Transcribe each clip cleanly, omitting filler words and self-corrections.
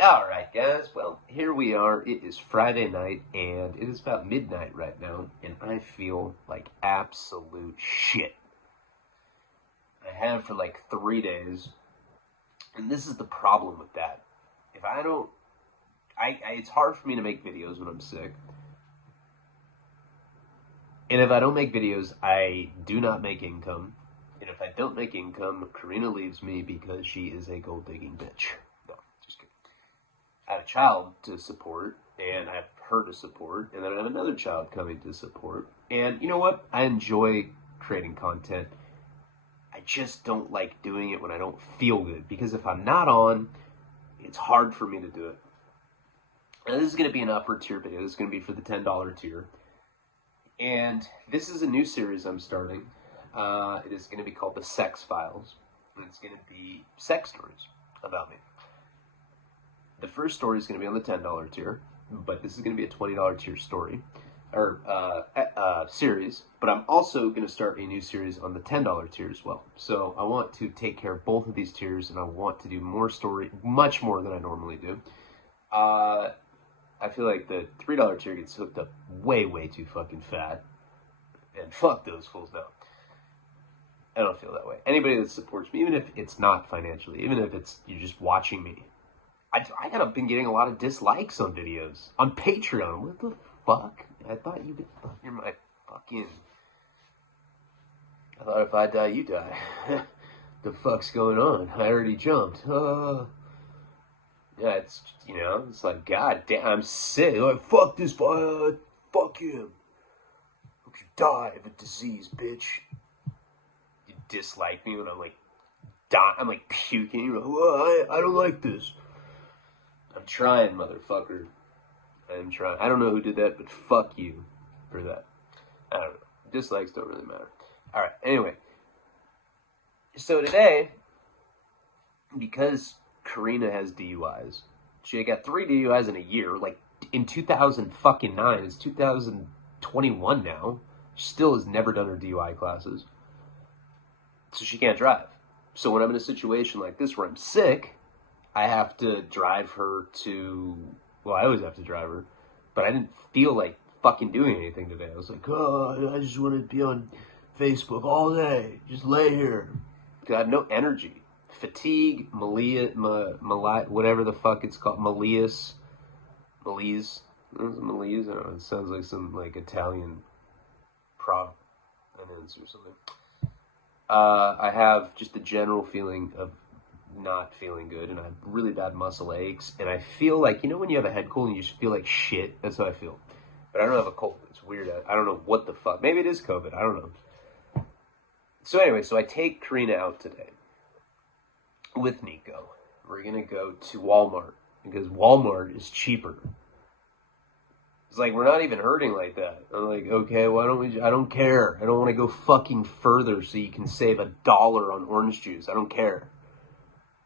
Alright guys, well, here we are. It is Friday night, and it is about midnight right now, and I feel like absolute shit. I have for like 3 days, and this is the problem with that. If I don't, it's hard for me to make videos when I'm sick. And if I don't make videos, I do not make income. And if I don't make income, Karina leaves me because she is a gold-digging bitch. No, just kidding. I have a child to support, and I have her to support, and then I have another child coming to support. And you know what? I enjoy creating content. I just don't like doing it when I don't feel good, because if I'm not on, it's hard for me to do it. Now, this is going to be an upper tier video. This is going to be for the $10 tier. And this is a new series I'm starting. It is going to be called The Sex Files. And it's going to be sex stories about me. The first story is going to be on the $10 tier, but this is going to be a $20 tier story, or series. But I'm also going to start a new series on the $10 tier as well. So I want to take care of both of these tiers, and I want to do more story, much more than I normally do. I feel like the $3 tier gets hooked up way too fucking fat. And fuck those fools, no. I don't feel that way. Anybody that supports me, even if it's not financially, even if it's you're just watching me. I have been getting a lot of dislikes on videos. On Patreon. What the fuck? I thought you're my fucking... I thought if I die, you die. The fuck's going on? I already jumped. Yeah, it's, it's like, god damn, I'm sick. Like, fuck this guy. Fuck him. Hope you die of a disease, bitch. You dislike me when I'm like, I'm like puking. You're like, well, I don't like this. I'm trying, motherfucker. I'm trying. I don't know who did that, but fuck you for that. I don't know. Dislikes don't really matter. Alright, anyway. So today, because Karina has DUIs. She got 3 DUIs in a year, like in 2009. It's 2021 now. She still has never done her DUI classes. So she can't drive. So when I'm in a situation like this where I'm sick, I have to drive her to, well, I always have to drive her, but I didn't feel like fucking doing anything today. I was like, oh, I just want to be on Facebook all day. Just lay here. I have no energy. Fatigue, whatever the fuck it's called, malaise. I don't know, it sounds like some like Italian provenance or something. I have just a general feeling of not feeling good, and I have really bad muscle aches, and I feel like, when you have a head cold and you just feel like shit, that's how I feel. But I don't have a cold, it's weird, I don't know what the fuck, maybe it is COVID, I don't know. So anyway, so I take Karina out today with Nico. We're gonna go to Walmart because Walmart is cheaper. It's like, we're not even hurting like that. I'm like, okay, why don't we, I don't care. I don't want to go fucking further so you can save $1 on orange juice. I don't care.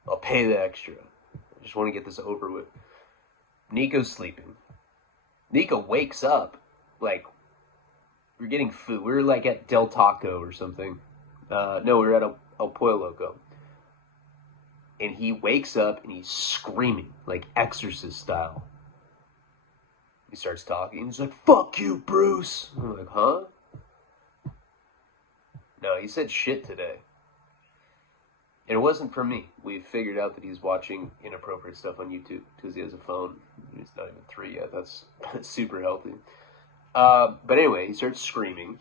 I'll pay the extra. I just want to get this over with. Nico's sleeping. Nico wakes up, like, we're getting food. We were like at Del Taco or something. No, we were at El Pollo Loco. And he wakes up and he's screaming, like Exorcist style. He starts talking. He's like, fuck you, Bruce. I'm like, huh? No, he said shit today. And it wasn't for me. We figured out that he's watching inappropriate stuff on YouTube because he has a phone. He's not even 3 yet. That's super healthy. But anyway, he starts screaming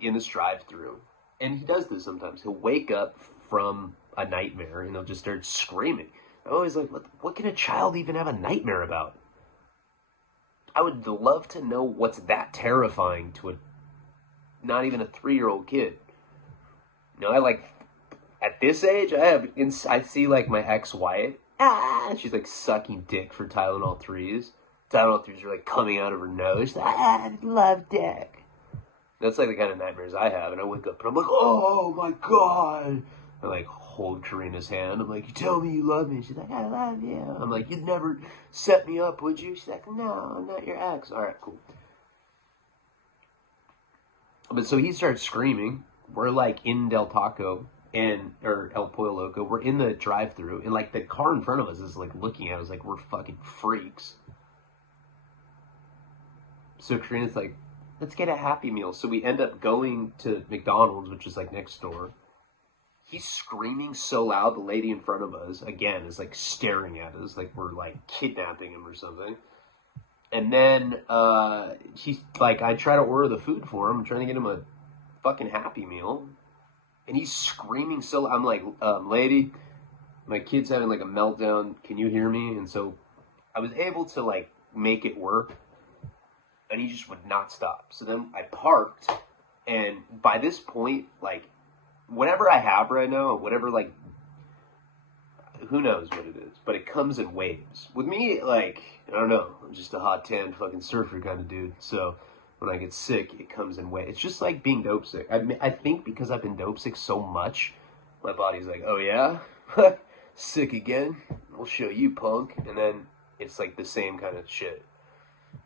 in this drive-thru. And he does this sometimes. He'll wake up from a nightmare and he'll just start screaming. I'm always like, what can a child even have a nightmare about? I would love to know what's that terrifying to not even a 3-year-old kid. At this age, I see like my ex-wife, she's like sucking dick for Tylenol 3s. Tylenol 3s are like coming out of her nose. She's like, I love dick. That's like the kind of nightmares I have, and I wake up and I'm like, oh my god. I like hold Karina's hand. I'm like, you tell me you love me. She's like, I love you. I'm like, you'd never set me up, would you? She's like, no, I'm not your ex. All right, cool. But so he starts screaming. We're like in Del Taco, or El Pollo Loco. We're in the drive-thru, and like the car in front of us is like looking at us like we're fucking freaks. So Karina's like, let's get a Happy Meal. So we end up going to McDonald's, which is like next door. He's screaming so loud, the lady in front of us, again, is like staring at us like we're like kidnapping him or something. And then he's like, I try to order the food for him. I'm trying to get him a fucking Happy Meal. And he's screaming so loud. I'm like, lady, my kid's having like a meltdown. Can you hear me? And so I was able to like make it work. And he just would not stop. So then I parked. And by this point, like, whatever I have right now, whatever, like, who knows what it is, but it comes in waves. With me, like, I don't know, I'm just a hot tan fucking surfer kind of dude, so when I get sick, it comes in waves. It's just like being dope sick. I think because I've been dope sick so much, my body's like, oh yeah? Sick again? We'll show you, punk. And then it's like the same kind of shit.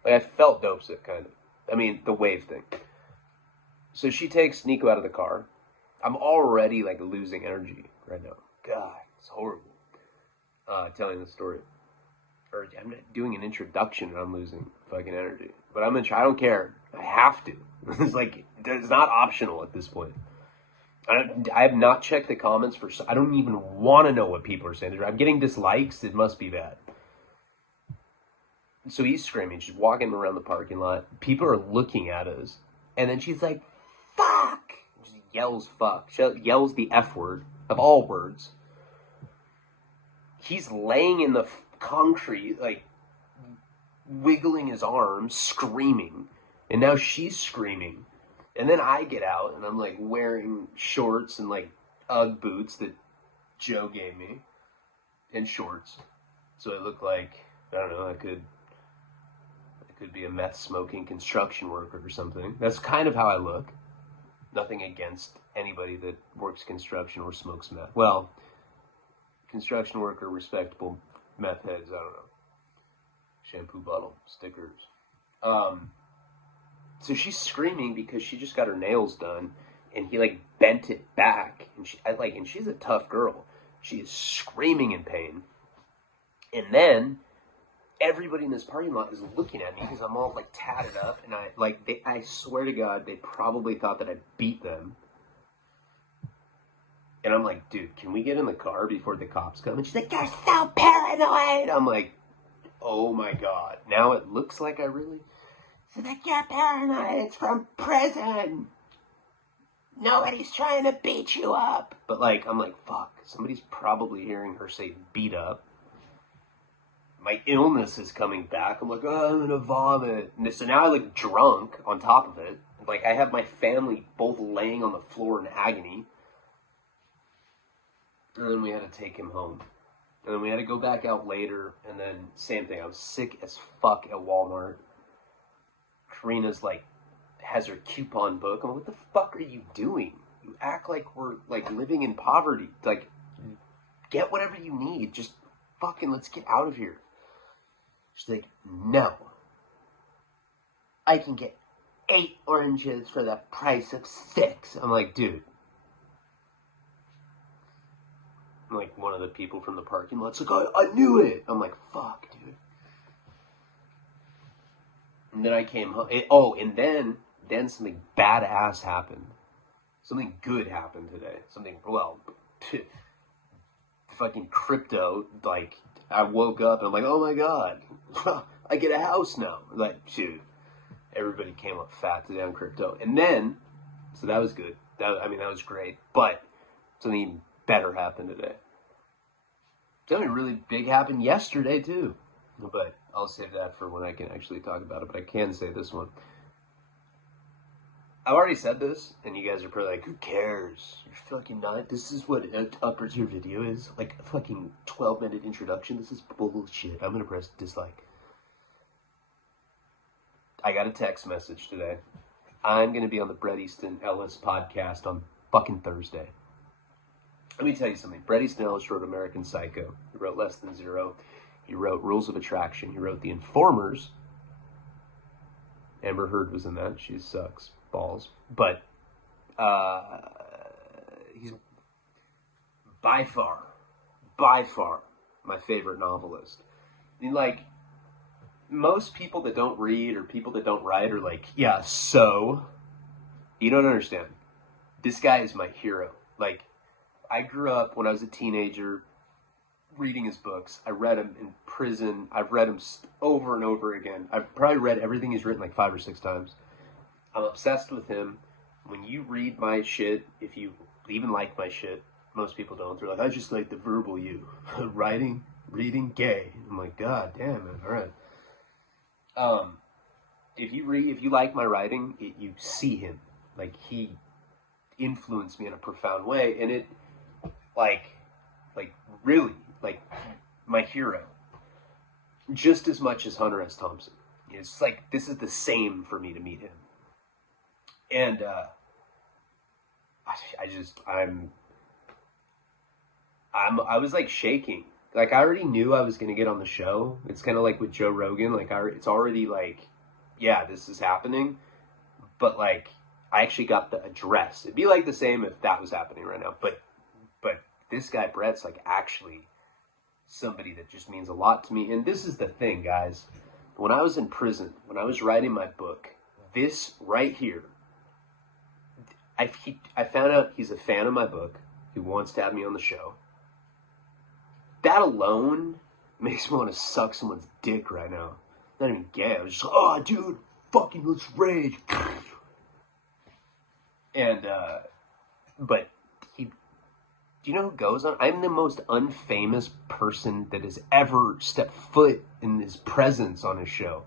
Like, I felt dope sick, kind of. I mean, the wave thing. So she takes Nico out of the car. I'm already, like, losing energy right now. God, it's horrible. Telling the story. Or I'm not doing an introduction and I'm losing fucking energy. But I'm gonna try. I don't care. I have to. It's like, it's not optional at this point. I have not checked the comments for... I don't even want to know what people are saying. I'm getting dislikes. It must be bad. So he's screaming. She's walking around the parking lot. People are looking at us. And then she's like, fuck! She yells fuck. She yells the F word of all words. He's laying in the concrete, like, wiggling his arms, screaming. And now she's screaming. And then I get out, and I'm, like, wearing shorts and, like, Ugg boots that Joe gave me. And shorts. So I look like, I don't know, I could be a meth-smoking construction worker or something. That's kind of how I look. Nothing against anybody that works construction or smokes meth. Well, construction worker, respectable meth heads, I don't know. Shampoo bottle, stickers. So she's screaming because she just got her nails done, and he, like, bent it back. And she's a tough girl. She is screaming in pain. And then everybody in this parking lot is looking at me because I'm all, like, tatted up, and I swear to God, they probably thought that I beat them. And I'm like, dude, can we get in the car before the cops come? And she's like, you're so paranoid. I'm like, oh my God. Now it looks like I really... She's like, you're paranoid. It's from prison. Nobody's trying to beat you up. But, like, I'm like, fuck. Somebody's probably hearing her say beat up. My illness is coming back. I'm like, oh, I'm gonna vomit. And so now I look drunk on top of it. Like, I have my family both laying on the floor in agony. And then we had to take him home. And then we had to go back out later. And then, same thing. I was sick as fuck at Walmart. Karina's, like, has her coupon book. I'm like, what the fuck are you doing? You act like we're, like, living in poverty. Like, get whatever you need. Just fucking let's get out of here. She's like, no. I can get 8 oranges for the price of 6. I'm like, dude. I'm like, one of the people from the parking lot's like, I knew it. I'm like, fuck, dude. And then I came home. And then something badass happened. Something good happened today. Something, well, fucking crypto, like, I woke up and I'm like, oh my God, I get a house now. Like, dude, everybody came up fat today on crypto. And then, so that was good. That was great. But something even better happened today. Something really big happened yesterday too. But I'll save that for when I can actually talk about it. But I can say this one. I've already said this, and you guys are probably like, who cares? You're fucking not. This is what an uppers your video is. Like a fucking 12-minute introduction. This is bullshit. I'm going to press dislike. I got a text message today. I'm going to be on the Bret Easton Ellis podcast on fucking Thursday. Let me tell you something. Bret Easton Ellis wrote American Psycho. He wrote Less Than Zero. He wrote Rules of Attraction. He wrote The Informers. Amber Heard was in that. She sucks balls. But by far, my favorite novelist. I mean, like, most people that don't read or people that don't write are like, yeah, so, you don't understand. This guy is my hero. Like, I grew up when I was a teenager reading his books. I read him in prison. I've read him over and over again. I've probably read everything he's written like 5 or 6 times. I'm obsessed with him. When you read my shit, if you even like my shit, most people don't. They're like, I just like the verbal you. Writing, reading, gay. I'm like, God damn, man. All right. If you like my writing, you see him. Like, he influenced me in a profound way, and it, like really, like, my hero. Just as much as Hunter S. Thompson. It's like, this is the same for me to meet him. And, I was like shaking. Like, I already knew I was going to get on the show. It's kind of like with Joe Rogan. Like, it's already like, yeah, this is happening. But, like, I actually got the address. It'd be like the same if that was happening right now. But this guy, Brett's, like, actually somebody that just means a lot to me. And this is the thing, guys. When I was in prison, when I was writing my book, this right here, I found out he's a fan of my book. He wants to have me on the show. That alone makes me want to suck someone's dick right now. Not even gay. I was just like, oh, dude, fucking let's rage. And, but do you know who goes on? I'm the most unfamous person that has ever stepped foot in his presence on his show.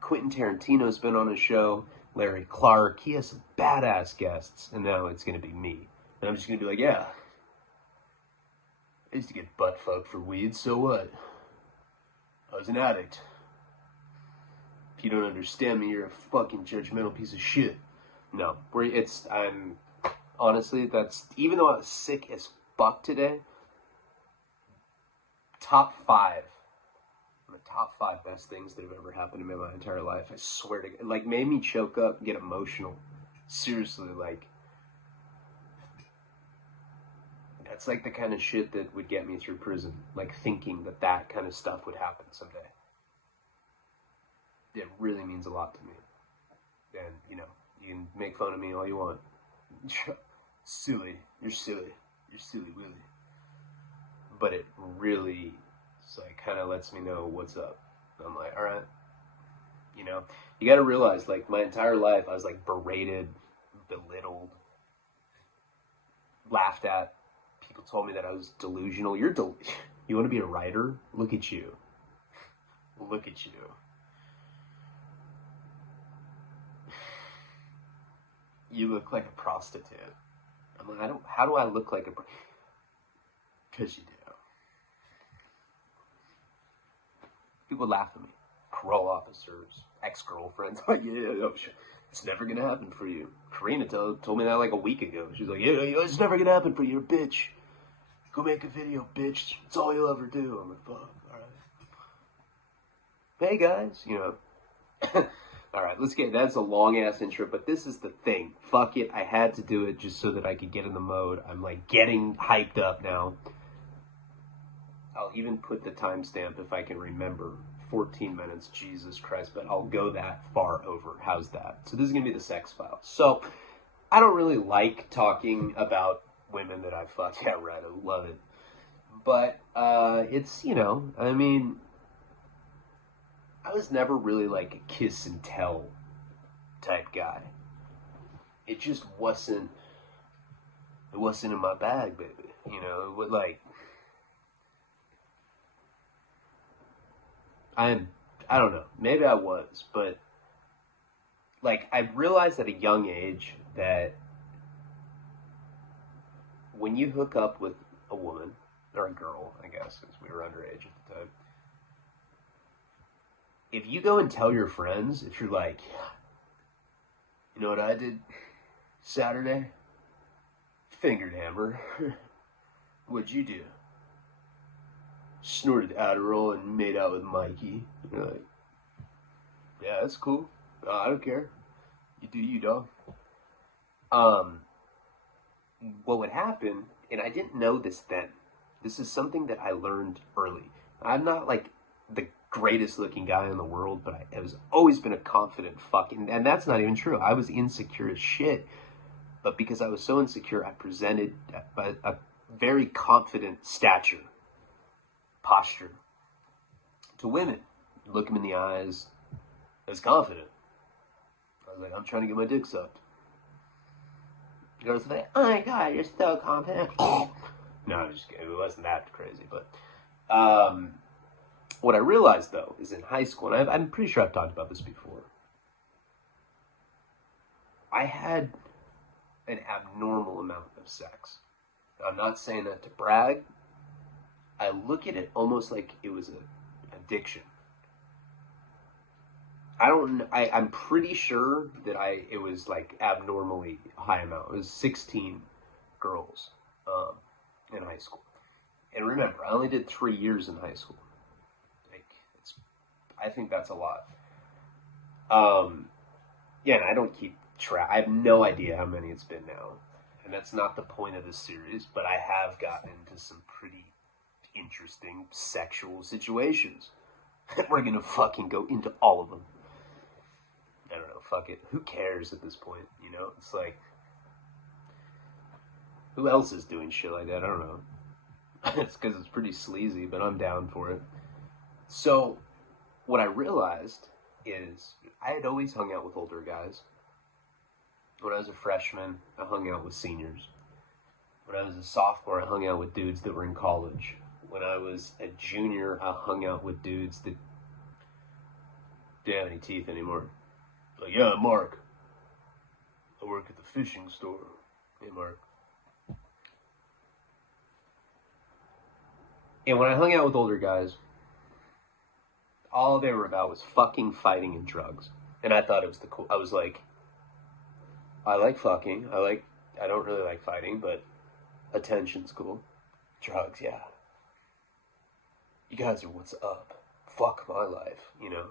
Quentin Tarantino's been on his show. Larry Clark. He has some badass guests. And now it's going to be me. And I'm just going to be like, yeah. I used to get butt fucked for weed, so what? I was an addict. If you don't understand me, you're a fucking judgmental piece of shit. No, honestly, that's, even though I was sick as fuck today, top 5 best things that have ever happened to me in my entire life. I swear to God. It, like, made me choke up and get emotional. Seriously, like, that's like the kind of shit that would get me through prison. Like, thinking that kind of stuff would happen someday. It really means a lot to me. And, you know, you can make fun of me all you want. Silly. You're silly. You're silly, Willie. But it really, like, kind of lets me know what's up. I'm like, all right. You know, you got to realize, like, my entire life, I was, like, berated, belittled, laughed at. People told me that I was delusional. You want to be a writer? Look at you. Look at you. You look like a prostitute. I'm like, how do I look like a prostitute? Because you do. People laugh at me. Parole officers, ex-girlfriends. Like, yeah, it's never going to happen for you. Karina told me that like a week ago. She's like, yeah, it's never going to happen for you. You're a bitch. Go make a video, bitch. It's all you'll ever do. I'm like, fuck, all right. Hey, guys, you know. All right, that's a long-ass intro, but this is the thing. Fuck it, I had to do it just so that I could get in the mode. I'm, like, getting hyped up now. I'll even put the timestamp if I can remember. 14 minutes, Jesus Christ, but I'll go that far over. How's that? So this is going to be the sex file. So, I don't really like talking about women that I fucked. Yeah, right, I love it. But, it's, you know, I mean, I was never really like a kiss and tell type guy. It just wasn't in my bag, baby. You know, it would, like, I don't know, maybe I was, but, like, I realized at a young age that when you hook up with a woman, or a girl, I guess, because we were underage at the time, if you go and tell your friends, if you're like, you know what I did Saturday? Fingered Amber. What'd you do? Snorted Adderall and made out with Mikey. You're like, yeah, that's cool. I don't care. You do you, dog. What would happen And I didn't know this then. This is something that I learned early. I'm not like the greatest looking guy in the world, but I have always been a confident fucking, and that's not even true. I was insecure as shit, but because I was so insecure, I presented a very confident stature, posture to women. Look them in the eyes. I was confident. I was like, I'm trying to get my dick sucked. Girls say, oh my god, you're so confident. No, I'm just kidding. It wasn't that crazy, but what I realized though is in high school, and I'm pretty sure I've talked about this before, I had an abnormal amount of sex. I'm not saying that to brag. I look at it almost like it was an addiction. I'm pretty sure that it was like abnormally high amount. It was 16 girls in high school. And remember, I only did 3 years in high school. I think that's a lot. Yeah, and I don't keep track. I have no idea how many it's been now. And that's not the point of this series, but I have gotten into some pretty interesting sexual situations. We're gonna fucking go into all of them. I don't know, fuck it. Who cares at this point, you know? It's like, who else is doing shit like that? I don't know. It's because it's pretty sleazy, but I'm down for it. So, what I realized is I had always hung out with older guys. When I was a freshman, I hung out with seniors. When I was a sophomore, I hung out with dudes that were in college. When I was a junior, I hung out with dudes that didn't have any teeth anymore. Like, yeah, Mark, I work at the fishing store. Hey, Mark. And when I hung out with older guys, all they were about was fucking, fighting, and drugs. And I thought it was I was like, I like fucking. I don't really like fighting, but attention's cool. Drugs, yeah. You guys are what's up. Fuck my life, you know?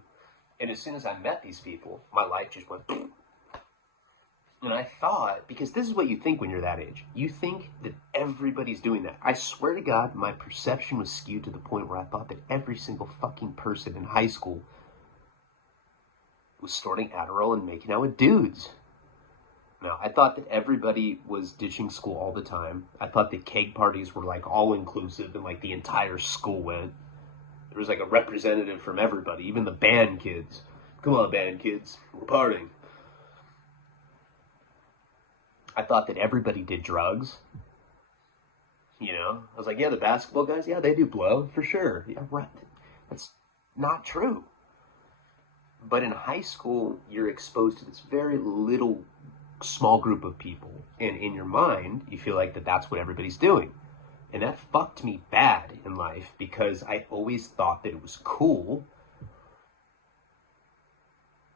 And as soon as I met these people, my life just went boom. And I thought, because this is what you think when you're that age. You think that everybody's doing that. I swear to God, my perception was skewed to the point where I thought that every single fucking person in high school was snorting Adderall and making out with dudes. Now, I thought that everybody was ditching school all the time. I thought that keg parties were like all-inclusive and like the entire school went. There was like a representative from everybody, even the band kids. Come on, band kids, we're partying. I thought that everybody did drugs. You know, I was like, yeah, the basketball guys, yeah, they do blow, for sure. Yeah, right. That's not true. But in high school, you're exposed to this very little, small group of people. And in your mind, you feel like that's what everybody's doing. And that fucked me bad in life because I always thought that it was cool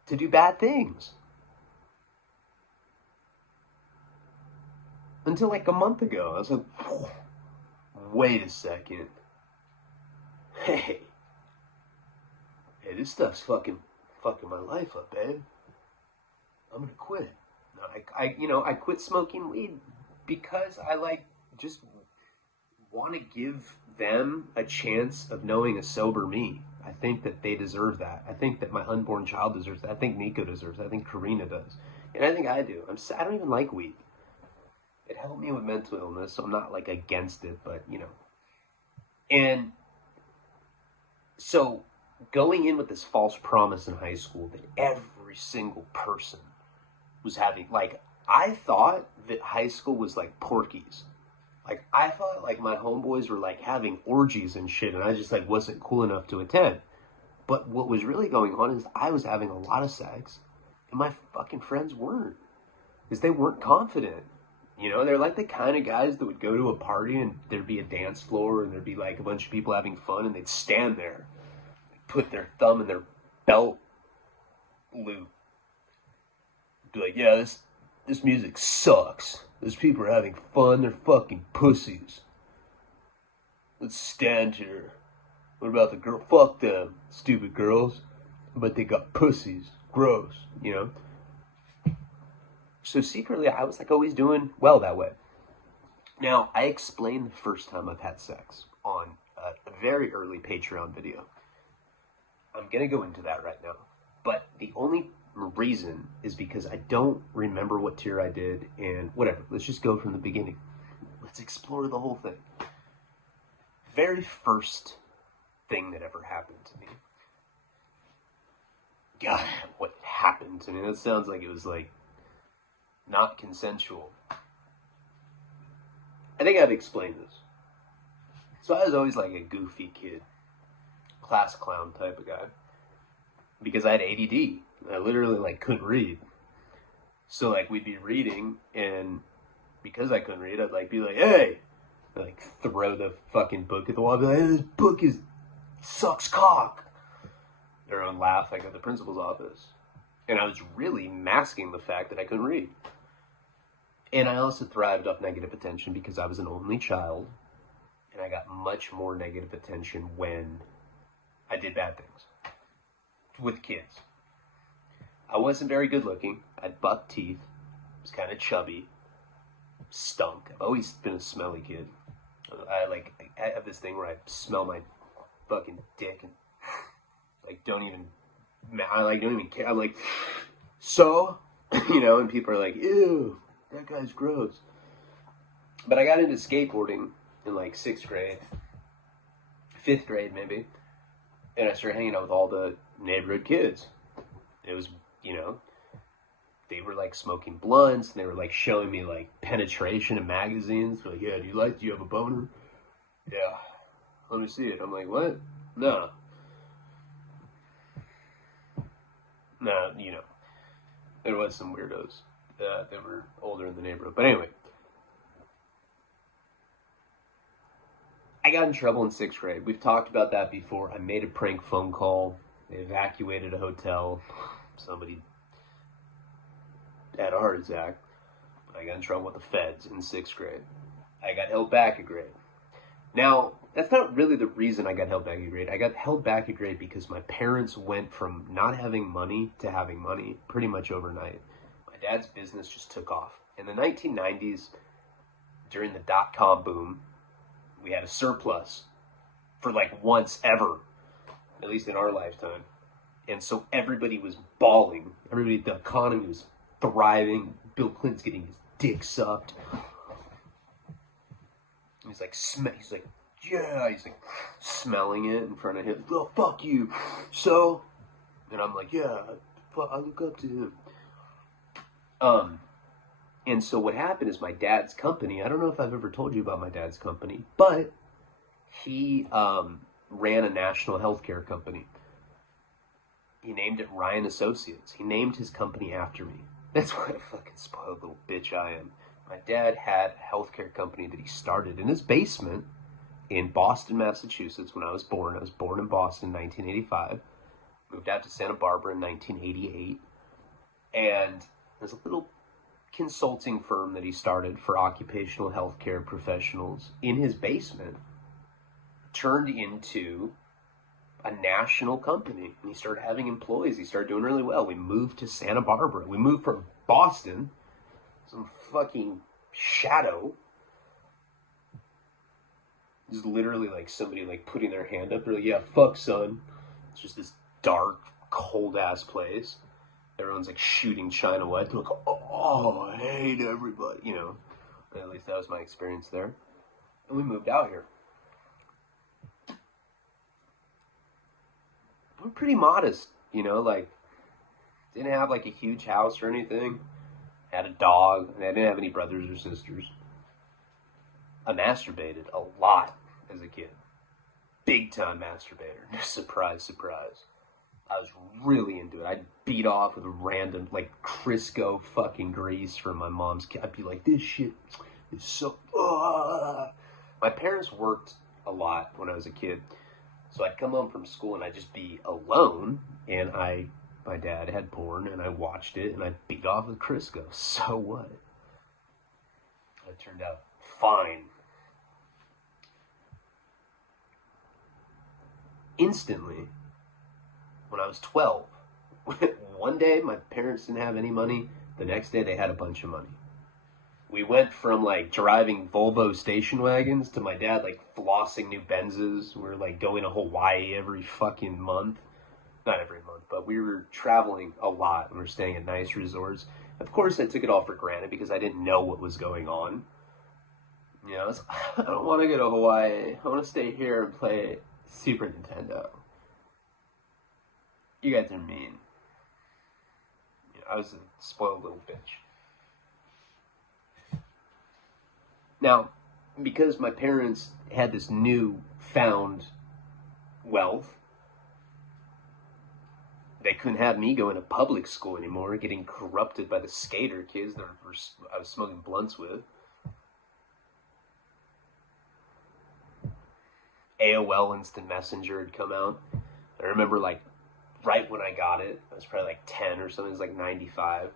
to do bad things. Until like a month ago, I was like, wait a second. Hey, this stuff's fucking my life up, babe. I'm gonna quit. I quit smoking weed because I just want to give them a chance of knowing a sober me. I think that they deserve that. I think that my unborn child deserves that. I think Nico deserves that. I think Karina does. And I think I do. I don't even like weed. It helped me with mental illness, so I'm not like against it, but you know. And so going in with this false promise in high school that every single person was having, like, I thought that high school was like Porky's. Like, I thought like my homeboys were like having orgies and shit, and I just like wasn't cool enough to attend. But what was really going on is I was having a lot of sex, and my fucking friends weren't, because they weren't confident. You know, they're like the kind of guys that would go to a party and there'd be a dance floor and there'd be like a bunch of people having fun, and they'd stand there, put their thumb in their belt loop, be like, yeah, this music sucks. Those people are having fun. They're fucking pussies. Let's stand here. What about the girl? Fuck them, stupid girls. But they got pussies. Gross, you know? So secretly, I was like always doing well that way. Now, I explained the first time I've had sex on a very early Patreon video. I'm going to go into that right now. But the only reason is because I don't remember what tier I did and whatever. Let's just go from the beginning. Let's explore the whole thing. Very first thing that ever happened to me. God, what happened to me? That sounds like it was like not consensual. I think I've explained this. So I was always like a goofy kid, class clown type of guy, because I had ADD. I literally like couldn't read. So like we'd be reading, and because I couldn't read, I'd like be like, "Hey," I'd, like throw the fucking book at the wall. I'd be like, "Hey, this book sucks cock." Everyone laughed like at the principal's office, and I was really masking the fact that I couldn't read. And I also thrived off negative attention because I was an only child, and I got much more negative attention when I did bad things with kids. I wasn't very good looking. I had buck teeth. I was kind of chubby. Stunk. I've always been a smelly kid. I have this thing where I smell my fucking dick and don't even care. I'm like, so, and people are like, ew, that guy's gross. But I got into skateboarding in like 6th grade, 5th grade maybe, and I started hanging out with all the neighborhood kids. It was, they were like smoking blunts, and they were like showing me like penetration in magazines. They're like, yeah, do you have a boner? Yeah, let me see it. I'm like, what? No. No, there was some weirdos that were older in the neighborhood. But anyway, I got in trouble in 6th grade. We've talked about that before. I made a prank phone call. They evacuated a hotel. Somebody had a heart attack. I got in trouble with the feds in 6th grade. I got held back a grade. Now, that's not really the reason I got held back a grade. I got held back a grade because my parents went from not having money to having money pretty much overnight. My dad's business just took off. In the 1990s, during the dot-com boom, we had a surplus for like once ever, at least in our lifetime. And so everybody was balling. The economy was thriving. Bill Clinton's getting his dick sucked. He's like, yeah, he's like smelling it in front of him. Oh, fuck you. So, and I'm like, yeah, I look up to him. And so what happened is my dad's company, I don't know if I've ever told you about my dad's company, but he ran a national healthcare company. He named it Ryan Associates. He named his company after me. That's what a fucking spoiled little bitch I am. My dad had a healthcare company that he started in his basement in Boston, Massachusetts when I was born. I was born in Boston in 1985. Moved out to Santa Barbara in 1988. And there's a little consulting firm that he started for occupational healthcare professionals in his basement. Turned into a national company. And he started having employees. He started doing really well. We moved to Santa Barbara. We moved from Boston, some fucking shadow. Just literally like somebody like putting their hand up. They're like, yeah, fuck son. It's just this dark, cold ass place. Everyone's like shooting China White. They're like, oh, I hate everybody. At least that was my experience there. And we moved out here. We're pretty modest, like didn't have like a huge house or anything. Had a dog, and I didn't have any brothers or sisters. I masturbated a lot as a kid. Big time masturbator. Surprise, surprise. I was really into it. I'd beat off with random, like, Crisco fucking grease from my mom's kid. I'd be like, this shit is so... My parents worked a lot when I was a kid. So I'd come home from school and I'd just be alone, and my dad had porn, and I watched it, and I beat off with Crisco. So what? It turned out fine. Instantly, when I was 12, one day my parents didn't have any money. The next day they had a bunch of money. We went from like driving Volvo station wagons to my dad like flossing new Benzes. We're like going to Hawaii every fucking month. Not every month, but we were traveling a lot and we're staying at nice resorts. Of course, I took it all for granted because I didn't know what was going on. You know, I don't want to go to Hawaii. I want to stay here and play Super Nintendo. You guys are mean. You know, I was a spoiled little bitch. Now, because my parents had this new found wealth, they couldn't have me going to public school anymore, getting corrupted by the skater kids that I was smoking blunts with. AOL Instant Messenger had come out. I remember, like, right when I got it, I was probably like 10 or something, it was like 95, and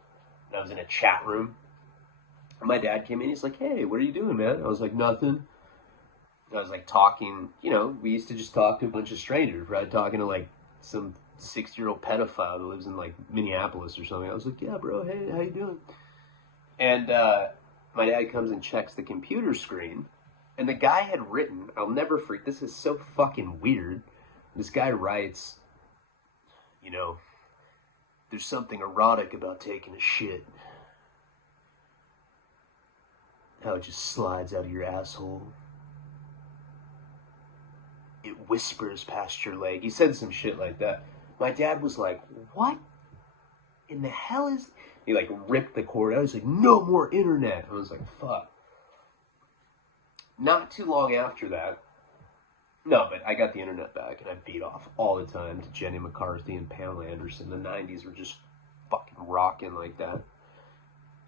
I was in a chat room. And my dad came in, he's like, hey, what are you doing, man? I was like, nothing. And I was like talking, you know, we used to just talk to a bunch of strangers, right? Talking to like some 60-year-old pedophile that lives in like Minneapolis or something. I was like, yeah, bro, hey, how you doing? And my dad comes and checks the computer screen, and the guy had written, I'll never forget, this is so fucking weird. This guy writes, you know, there's something erotic about taking a shit. How it just slides out of your asshole. It whispers past your leg. He said some shit like that. My dad was like, what in the hell is... He like ripped the cord out. He's like, no more internet. I was like, fuck. Not too long after that, no, but I got the internet back and I beat off all the time to Jenny McCarthy and Pamela Anderson. The 90s were just fucking rocking like that.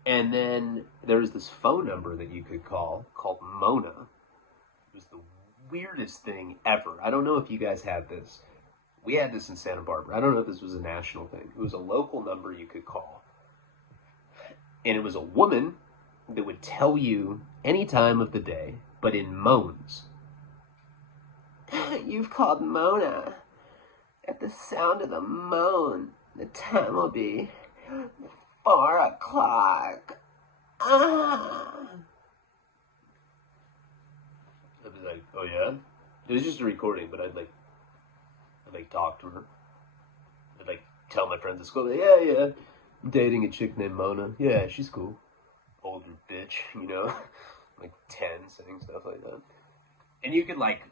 And then there was this phone number that you could call called Mona. It was the weirdest thing ever. I don't know if you guys had this. We had this in Santa Barbara. I don't know if this was a national thing. It was a local number you could call. And it was a woman that would tell you any time of the day, but in moans. You've called Mona. At the sound of the moan, the time will be 4 o'clock. Ah. I was like, oh yeah? It was just a recording, but I'd talk to her. I'd like tell my friends at school, yeah, I'm dating a chick named Mona. Yeah, she's cool. Older bitch, you know? Like 10, saying stuff like that. And you could like,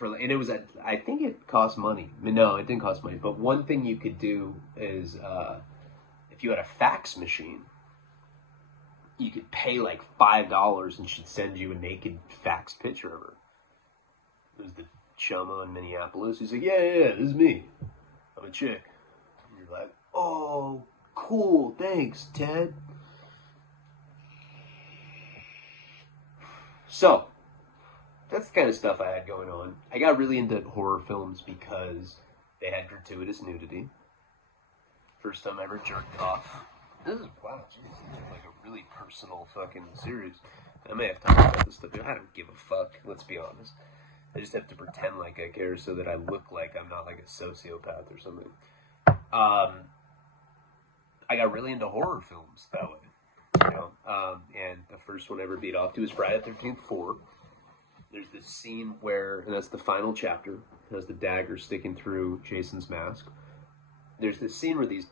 and it was I think it cost money. I mean, no, it didn't cost money. But one thing you could do is, if you had a fax machine, you could pay like $5 and she'd send you a naked fax picture of her. It was the chumma in Minneapolis. He's like, yeah, this is me. I'm a chick. And you're like, oh, cool, thanks, Ted. So, that's the kind of stuff I had going on. I got really into horror films because they had gratuitous nudity. First time I ever jerked off. This is, wow, geez, this is like a really personal fucking series. I may have talked about this stuff, but I don't give a fuck, let's be honest. I just have to pretend like I care so that I look like I'm not like a sociopath or something. I got really into horror films that way. You know, and the first one I ever beat off to was Friday the 13th 4. There's this scene where, and that's the final chapter, it has the dagger sticking through Jason's mask. There's this scene where these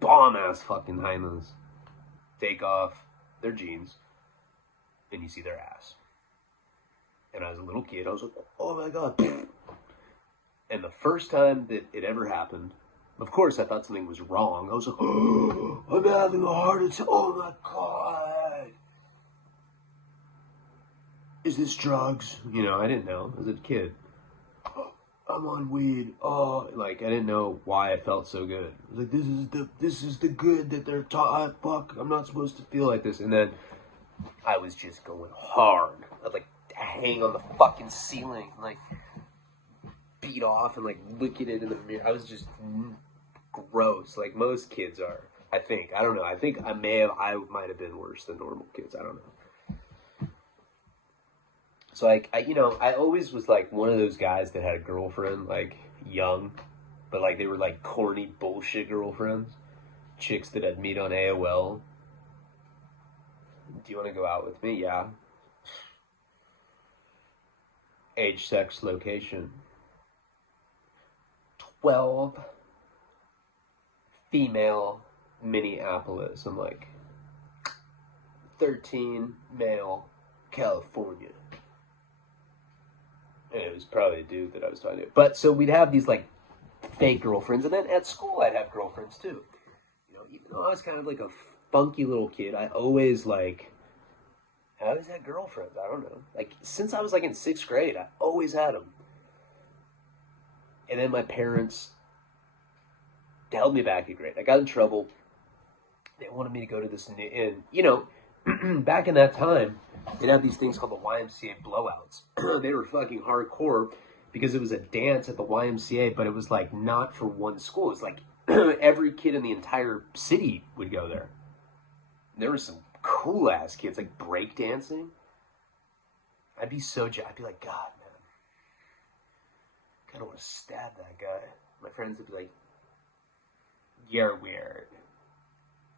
bomb-ass fucking hyenas take off their jeans, and you see their ass. And as a little kid, I was like, oh my god. And the first time that it ever happened, of course I thought something was wrong. I was like, oh, I'm having a heart attack. Oh my god. Is this drugs? You know, I didn't know as a kid. I'm on weed. Oh, like I didn't know why I felt so good. I was like, this is the good that they're taught. Fuck, I'm not supposed to feel like this. And then I was just going hard. I'd like hang on the fucking ceiling, and, like beat off and like look at it in the mirror. I was just gross, like most kids are. I think. I don't know. I think I might have been worse than normal kids. I don't know. So, like, I always was, like, one of those guys that had a girlfriend, like, young, but, like, they were, like, corny bullshit girlfriends. Chicks that I'd meet on AOL. Do you want to go out with me? Yeah. Age, sex, location. 12, female, Minneapolis. I'm like, 13, male, California. And it was probably a dude that I was talking to. But so we'd have these like fake girlfriends, and then at school I'd have girlfriends too. You know, even though I was kind of like a funky little kid, I always had girlfriends. I don't know. Like since I was like in 6th grade, I always had them. And then my parents held me back at grade. I got in trouble. They wanted me to go to this, and you know, back in that time, they'd have these things called the YMCA blowouts. They were fucking hardcore because it was a dance at the YMCA, but it was like not for one school. It's like every kid in the entire city would go there. There were some cool ass kids like breakdancing. I'd be like, God, man, I kind of want to stab that guy. My friends would be like, you're weird.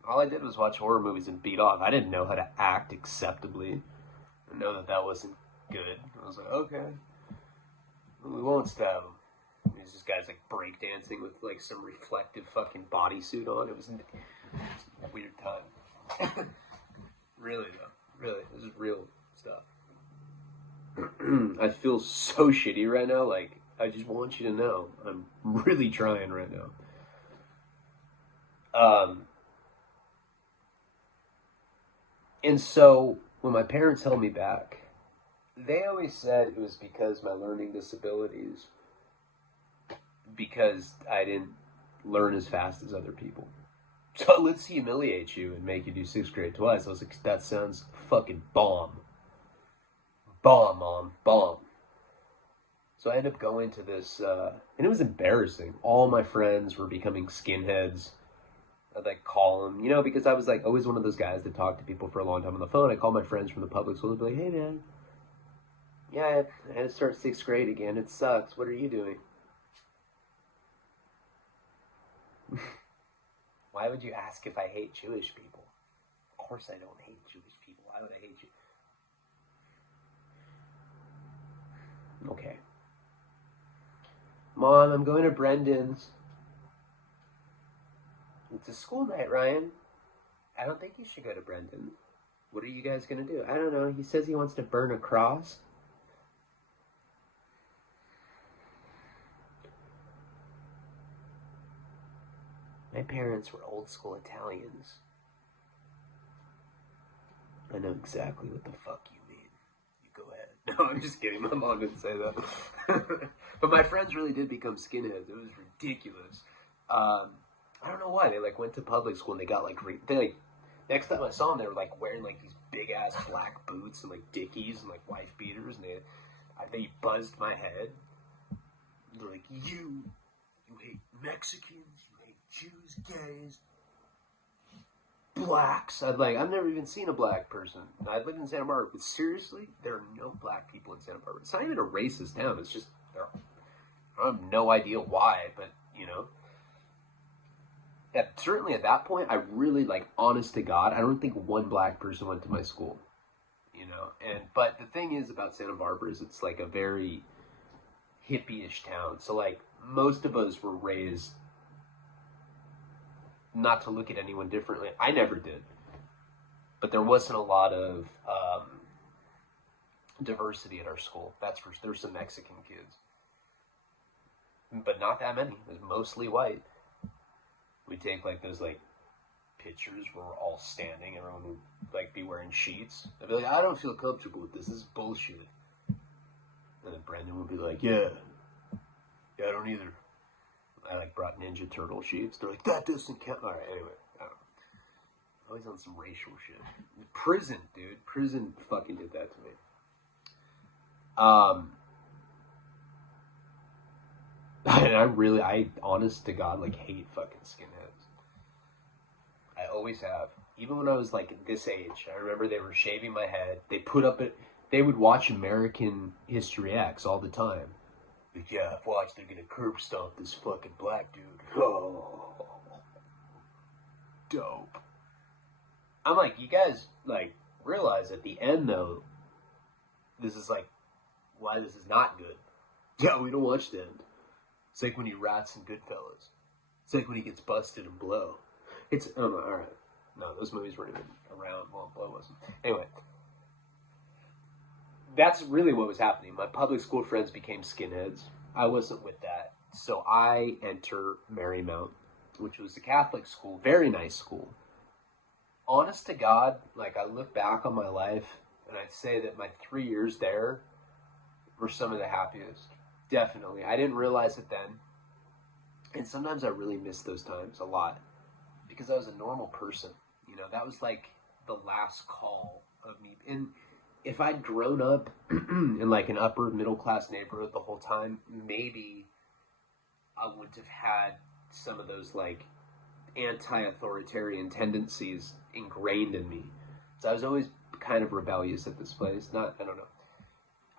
All I did was watch horror movies and beat off. I didn't know how to act acceptably. I know that wasn't good. I was like, okay, we won't stab him. There's this guy's like breakdancing with like some reflective fucking bodysuit on. It was a weird time. Really though, really, this is real stuff. I feel so shitty right now. Like I just want you to know, I'm really trying right now. And so when my parents held me back, they always said it was because my learning disabilities, because I didn't learn as fast as other people. So let's humiliate you and make you do 6th grade twice. I was like, that sounds fucking bomb. Bomb, Mom, bomb. So I ended up going to this, and it was embarrassing. All my friends were becoming skinheads. I'd like call them, you know, because I was like always one of those guys that talked to people for a long time on the phone. I call my friends from the public school and be like, hey man, yeah, I had to start 6th grade again. It sucks. What are you doing? Why would you ask if I hate Jewish people? Of course I don't hate Jewish people. Why would I hate you? Okay. Mom, I'm going to Brendan's. It's a school night, Ryan. I don't think you should go to Brendan. What are you guys going to do? I don't know. He says he wants to burn a cross. My parents were old school Italians. I know exactly what the fuck you mean. You go ahead. No, I'm just kidding. My mom didn't say that. But my friends really did become skinheads. It was ridiculous. I don't know why. They like went to public school and they got like next time I saw them, they were like wearing like these big ass black boots and like Dickies and like wife beaters, and they buzzed my head. They're like, you hate Mexicans, you hate Jews, gays, blacks. I've never even seen a black person. I live in Santa Barbara, but seriously, there are no black people in Santa Barbara. It's not even a racist town. It's just I have no idea why, but you know. Certainly at that point, I really, like, honest to God, I don't think one black person went to my school, you know, but the thing is about Santa Barbara is it's, like, a very hippie-ish town, so, like, most of us were raised not to look at anyone differently. I never did, but there wasn't a lot of diversity at our school. There were some Mexican kids, but not that many. It was mostly white. We take like those like pictures where we're all standing, everyone would like be wearing sheets. I'd be like, I don't feel comfortable with this. This is bullshit. And then Brendan would be like, yeah, I don't either. I like brought Ninja Turtle sheets. They're like, that doesn't count. All right, anyway, I don't know. Always on some racial shit. Prison, dude. Prison fucking did that to me. And I honest to God, like, hate fucking skinheads. I always have. Even when I was, like, this age, I remember they were shaving my head. They would watch American History X all the time. Like, yeah, I've watched, they're gonna curb stomp this fucking black dude. Oh, dope. I'm like, you guys, like, realize at the end, though, this is like why this is not good. Yeah, we don't watch the end. It's like when he rats in Goodfellas. It's like when he gets busted in Blow. It's, oh no, alright. No, those movies weren't even around. Well, Blow wasn't. Anyway. That's really what was happening. My public school friends became skinheads. I wasn't with that. So I enter Marymount, which was a Catholic school. Very nice school. Honest to God, like I look back on my life and I'd say that my 3 years there were some of the happiest. Definitely. I didn't realize it then. And sometimes I really miss those times a lot because I was a normal person. You know, that was like the last call of me. And if I'd grown up in like an upper middle class neighborhood the whole time, maybe I wouldn't have had some of those like anti-authoritarian tendencies ingrained in me. So I was always kind of rebellious at this place. I don't know.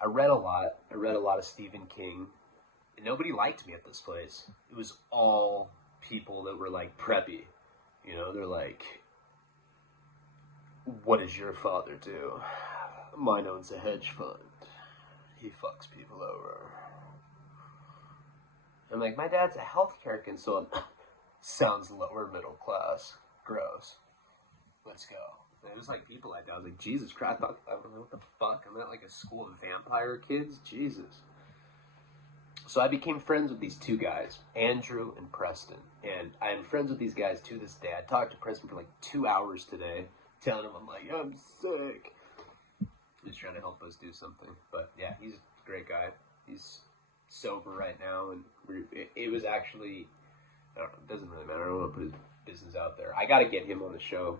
I read a lot. I read a lot of Stephen King. And nobody liked me at this place. It was all people that were like preppy. You know, they're like, what does your father do? Mine owns a hedge fund. He fucks people over. I'm like, my dad's a healthcare consultant. Sounds lower middle class. Gross. Let's go. And it was like people like that. I was like, Jesus Christ, I don't know what the fuck. I'm at like a school of vampire kids? Jesus. So I became friends with these two guys, Andrew and Preston. And I am friends with these guys to this day. I talked to Preston for like 2 hours today, telling him, I'm like, I'm sick. Just trying to help us do something. But yeah, he's a great guy. He's sober right now. And it was actually, I don't know, it doesn't really matter. I don't want to put his business out there. I got to get him on the show.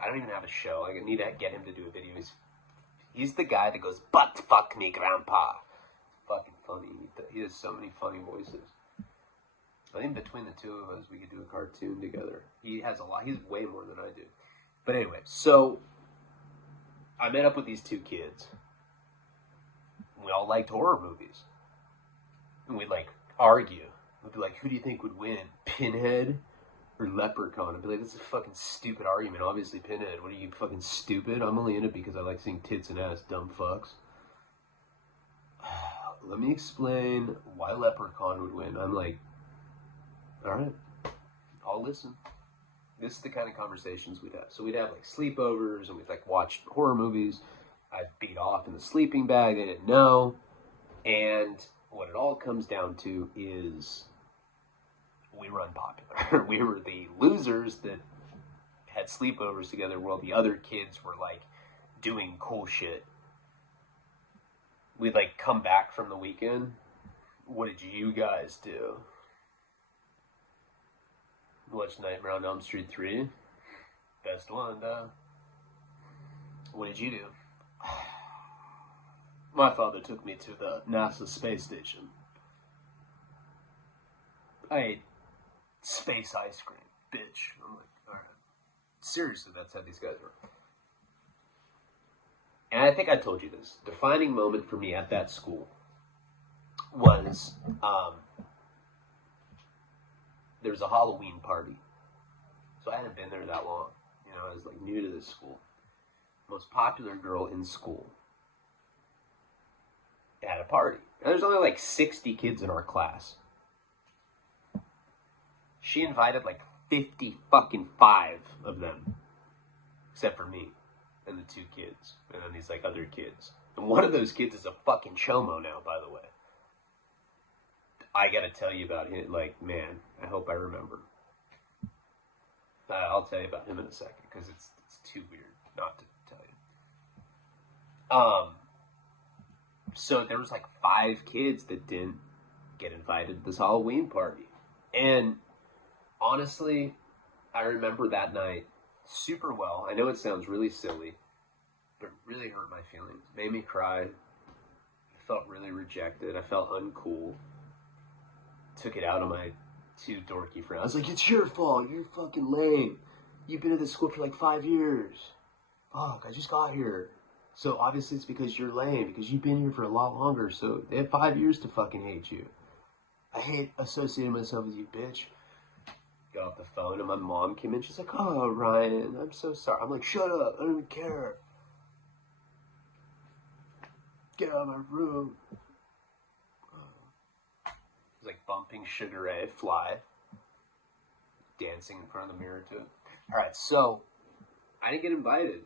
I don't even have a show. I need to get him to do a video. He's the guy that goes, butt fuck me, grandpa. Fucking funny. He has so many funny voices. I think between the two of us, we could do a cartoon together. He has a lot. He's way more than I do. But anyway, so I met up with these two kids. We all liked horror movies. And we'd like argue. We'd be like, who do you think would win? Pinhead or Leprechaun? I'd be like, that's a fucking stupid argument. Obviously Pinhead. What are you, fucking stupid? I'm only in it because I like seeing tits and ass, dumb fucks. Let me explain why Leprechaun would win. I'm like, alright, I'll listen. This is the kind of conversations we'd have. So we'd have like sleepovers and we'd like watch horror movies. I'd beat off in the sleeping bag. They didn't know. And what it all comes down to is we were unpopular. We were the losers that had sleepovers together while the other kids were like doing cool shit. We'd like come back from the weekend. What did you guys do? Watch Nightmare on Elm Street 3. Best one, duh. What did you do? My father took me to the NASA space station. I ate space ice cream, bitch. I'm like, alright. Seriously, that's how these guys were. And I think I told you this. Defining moment for me at that school was there was a Halloween party. So I hadn't been there that long. You know, I was like new to this school. Most popular girl in school had a party. And there's only like 60 kids in our class. She invited like 50 fucking 5 of them. Except for me. And the 2 kids. And then these like other kids. And one of those kids is a fucking chomo now, by the way. I gotta tell you about him. Like, man, I hope I remember. I'll tell you about him in a second. Because it's too weird not to tell you. So there was like 5 kids that didn't get invited to this Halloween party. And honestly, I remember that night super well. I know it sounds really silly, but it really hurt my feelings. Made me cry. I felt really rejected. I felt uncool. Took it out on my 2 dorky friends. I was like, it's your fault. You're fucking lame. You've been at this school for like 5 years. Fuck, I just got here. So obviously it's because you're lame, because you've been here for a lot longer. So they have 5 years to fucking hate you. I hate associating myself with you, bitch. Got off the phone and my mom came in. She's like, oh, Ryan, I'm so sorry. I'm like, shut up. I don't even care. Get out of my room. He's like bumping Sugar Ray, Fly, dancing in front of the mirror to it. Alright, so I didn't get invited.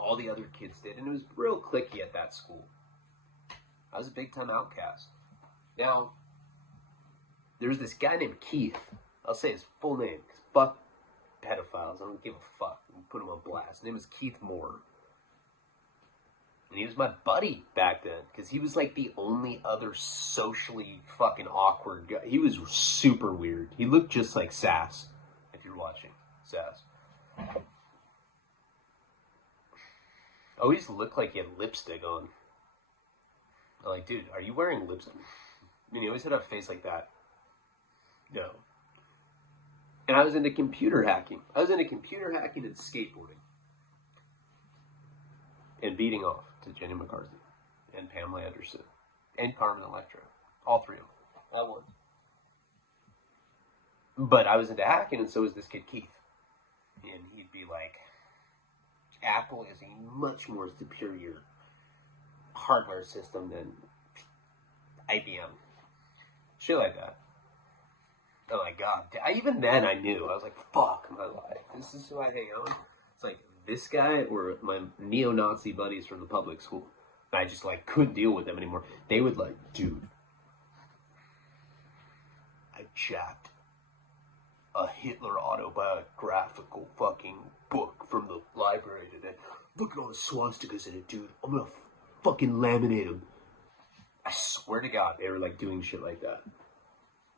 All the other kids did, and it was real cliquey at that school. I was a big time outcast. Now, there's this guy named Keith. I'll say his full name, because fuck pedophiles. I don't give a fuck. I'm put him on blast. His name is Keith Moore. And he was my buddy back then, because he was like the only other socially fucking awkward guy. He was super weird. He looked just like Sass, if you're watching Sass. Always looked like he had lipstick on. I'm like, dude, are you wearing lipstick? I mean, he always had a face like that. No. And I was into computer hacking. I was into computer hacking and skateboarding. And beating off to Jenny McCarthy. And Pamela Anderson. And Carmen Electra. All three of them. At once. But I was into hacking, and so was this kid Keith. And he'd be like, Apple is a much more superior hardware system than IBM. Shit like that. Oh my god. Even then I knew. I was like, fuck my life. This is who I hang out with. It's like this guy or my neo-Nazi buddies from the public school. And I just like couldn't deal with them anymore. They would like, dude, I jacked a Hitler autobiographical fucking book from the library today. Look at all the swastikas in it, dude. I'm gonna fucking laminate them. I swear to God, they were like doing shit like that.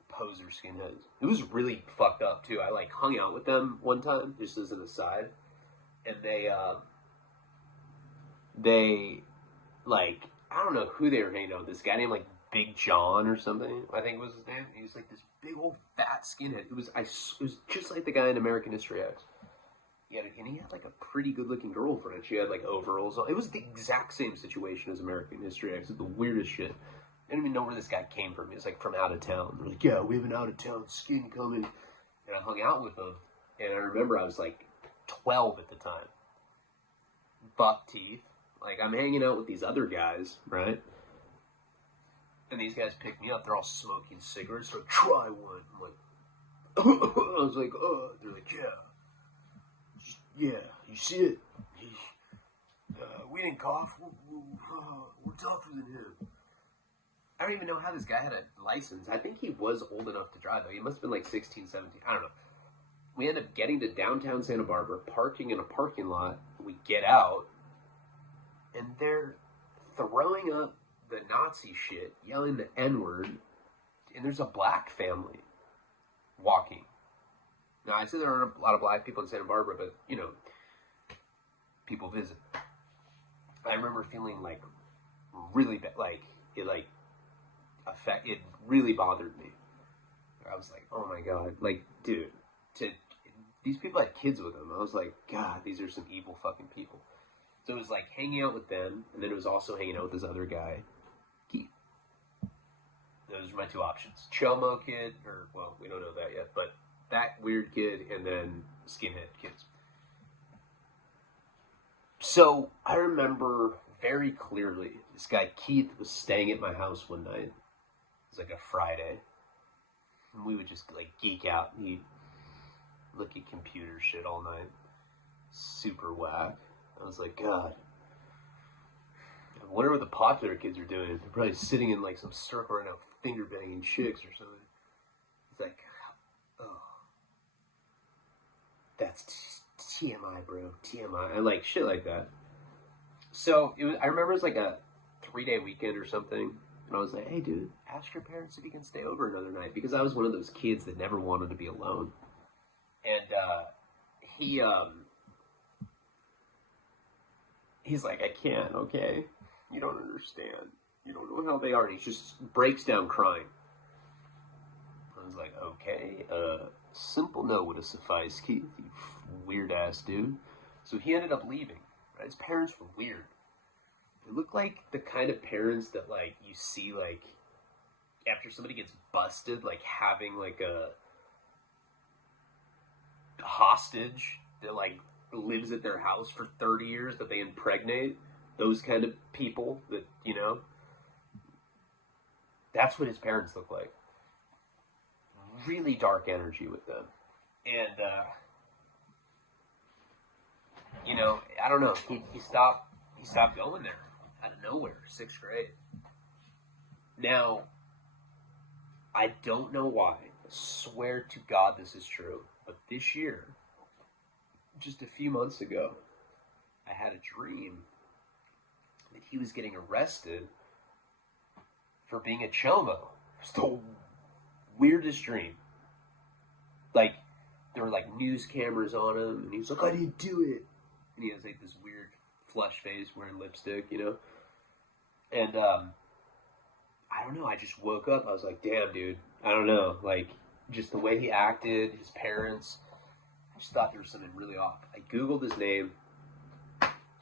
Poser skinheads. It was really fucked up too. I like hung out with them one time, just as an aside, and they like, I don't know who they were hanging out with. This guy named like Big John or something, I think was his name. He was like this big old fat skinhead. It was just like the guy in American History X. And he had like a pretty good looking girlfriend. She had like overalls on. It was the exact same situation as American History X. It's the weirdest shit. I didn't even know where this guy came from. He was like from out of town. They're like, yeah, we have an out of town skin coming. And I hung out with him. And I remember I was like 12 at the time. Buck teeth. Like I'm hanging out with these other guys, right? And these guys pick me up. They're all smoking cigarettes. They're like, try one. I'm like, I was like, oh. They're like, yeah, you see it? We didn't cough. We're tougher than him. I don't even know how this guy had a license. I think he was old enough to drive, though. He must have been like 16, 17. I don't know. We end up getting to downtown Santa Barbara, parking in a parking lot. We get out, and they're throwing up the Nazi shit, yelling the N-word, and there's a black family walking. Now, I say there aren't a lot of black people in Santa Barbara, but, you know, people visit. I remember feeling, like, really bad, like, it really bothered me. I was like, oh my god, like, dude, these people had kids with them. I was like, god, these are some evil fucking people. So it was, like, hanging out with them, and then it was also hanging out with this other guy, Keith. Those are my two options. Chomo kid, or, well, we don't know that yet, but that weird kid, and then skinhead kids. So, I remember very clearly, this guy Keith was staying at my house one night. It was like a Friday. And we would just, like, geek out and he'd look at computer shit all night. Super whack. I was like, God. I wonder what the popular kids are doing. They're probably sitting in, like, some circle right now, finger banging chicks or something. It's like, oh. That's TMI, bro. TMI. I like shit like that. So, I remember it was like a 3-day weekend or something. And I was like, hey, dude, ask your parents if you can stay over another night. Because I was one of those kids that never wanted to be alone. And he's like, I can't, okay? You don't understand. You don't know how they are. And he just breaks down crying. I was like, okay, simple no would have sufficed, Keith, you weird-ass dude. So he ended up leaving. Right? His parents were weird. They look like the kind of parents that, like, you see, like, after somebody gets busted, like, having, like, a hostage that, like, lives at their house for 30 years that they impregnate. those kind of people that, you know, that's what his parents look like. Really dark energy with them. And, you know, I don't know. He stopped going there out of nowhere, 6th grade. Now, I don't know why. I swear to God this is true. But this year, just a few months ago, I had a dream that he was getting arrested for being a chomo. It was the weirdest dream. Like, there were like news cameras on him, and he was like, I didn't do it. And he has like this weird flush face wearing lipstick, you know? And, I don't know, I just woke up, I was like, damn, dude, I don't know, like, just the way he acted, his parents, I just thought there was something really off. I Googled his name.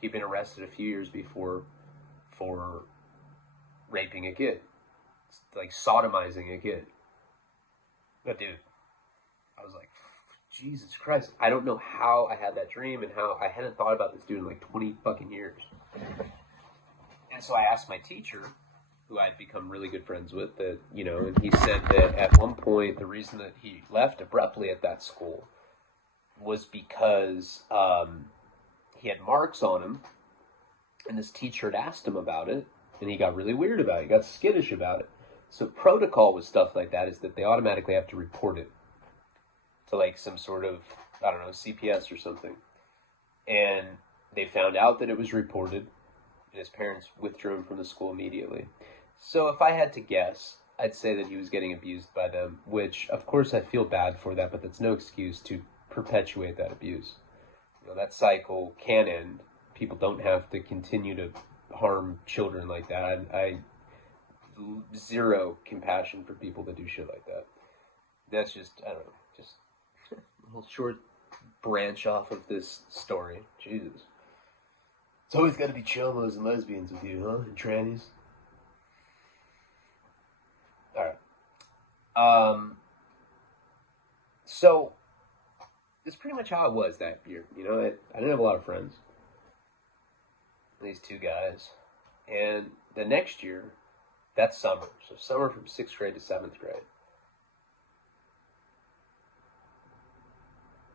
He'd been arrested a few years before for raping a kid. Like, sodomizing a kid. But, dude, I was like, Jesus Christ. I don't know how I had that dream and how I hadn't thought about this dude in like 20 fucking years. And so I asked my teacher, who I'd become really good friends with, that, you know, and he said that at one point the reason that he left abruptly at that school was because he had marks on him, and this teacher had asked him about it, and he got really weird about it. He got skittish about it. So protocol with stuff like that is that they automatically have to report it to like some sort of, I don't know, CPS or something. And they found out that it was reported, and his parents withdrew him from the school immediately. So if I had to guess, I'd say that he was getting abused by them, which, of course, I feel bad for that, but that's no excuse to perpetuate that abuse. You know, that cycle can end. People don't have to continue to harm children like that. I zero compassion for people that do shit like that. That's just, I don't know, just a little short branch off of this story. Jesus. It's always got to be chomos and lesbians with you, huh? And trannies. Alright. So, that's pretty much how it was that year. You know, I didn't have a lot of friends. These two guys. And the next year, that's summer. So summer from 6th grade to 7th grade.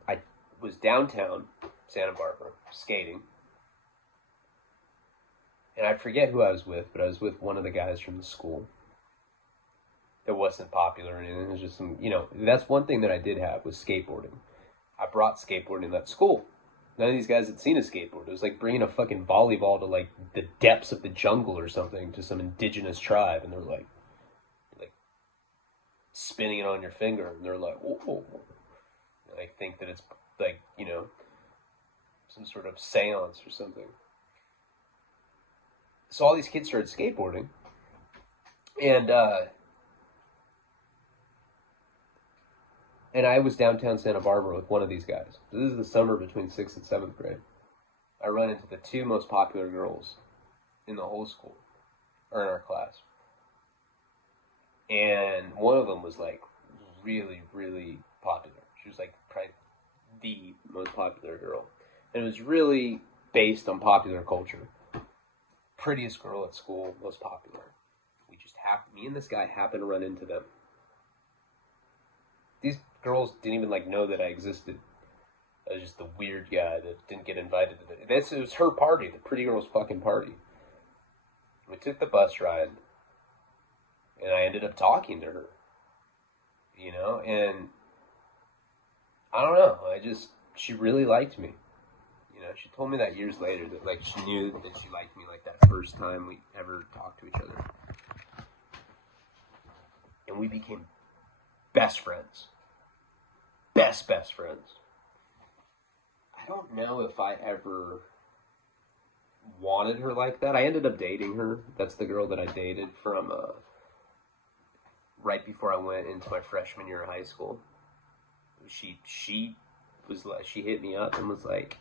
I was downtown Santa Barbara skating. And I forget who I was with, but I was with one of the guys from the school. It wasn't popular or anything. It was just some, you know, that's one thing that I did have was skateboarding. I brought skateboarding to that school. None of these guys had seen a skateboard. It was like bringing a fucking volleyball to like the depths of the jungle or something to some indigenous tribe, and they're like spinning it on your finger, and they're like, whoa. And I think that it's like, you know, some sort of seance or something. So all these kids started skateboarding, and I was downtown Santa Barbara with one of these guys. So this is the summer between 6th and 7th grade. I run into the two most popular girls in the whole school, or in our class. And one of them was like really, really popular. She was like probably the most popular girl. And it was really based on popular culture. Prettiest girl at school, most popular. Me and this guy happened to run into them. These girls didn't even like know that I existed. I was just the weird guy that didn't get invited to it. It was her party, the pretty girl's fucking party. We took the bus ride, and I ended up talking to her. You know, and I don't know, she really liked me. You know, she told me that years later that like she knew that she liked me like that first time we ever talked to each other. And we became best friends. Best friends. I don't know if I ever wanted her like that. I ended up dating her. That's the girl that I dated from right before I went into my freshman year of high school. She was like, she hit me up and was like,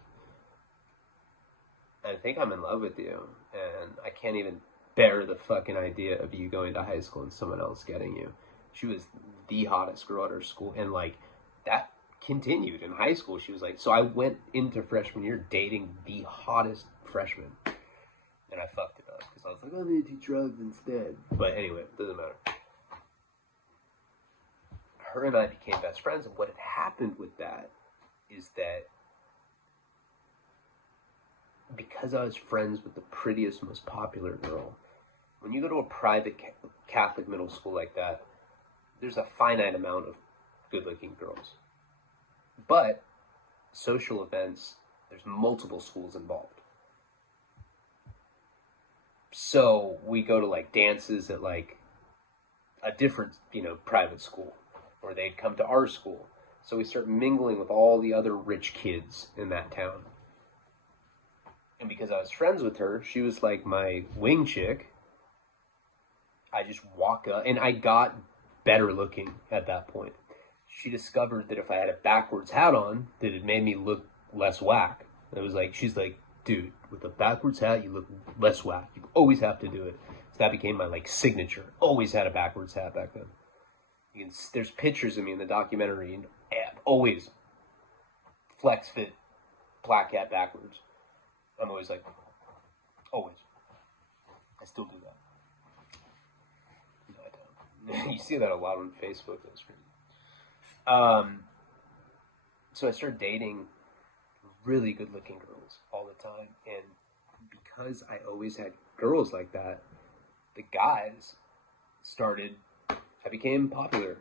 I think I'm in love with you, and I can't even bear the fucking idea of you going to high school and someone else getting you. She was the hottest girl at her school, and like that continued in high school. She was like, so I went into freshman year dating the hottest freshman. And I fucked it up because I was like, I'm gonna do drugs instead. But anyway, it doesn't matter. Her and I became best friends, and what had happened with that is that because I was friends with the prettiest, most popular girl, when you go to a private Catholic middle school like that, there's a finite amount of good-looking girls. But social events, there's multiple schools involved. So we go to like dances at like a different, private school, or they'd come to our school. So we start mingling with all the other rich kids in that town. And because I was friends with her, she was like my wing chick. I just walk up, and I got better looking at that point. She discovered that if I had a backwards hat on, that it made me look less whack. It was like, she's like, dude, with a backwards hat, you look less whack. You always have to do it. So that became my like signature. Always had a backwards hat back then. There's pictures of me in the documentary, and always flex fit, black hat backwards. I'm always like, always. I still do that. No, I don't. You see that a lot on Facebook. That's crazy. So I started dating really good-looking girls all the time, and because I always had girls like that, the guys I became popular.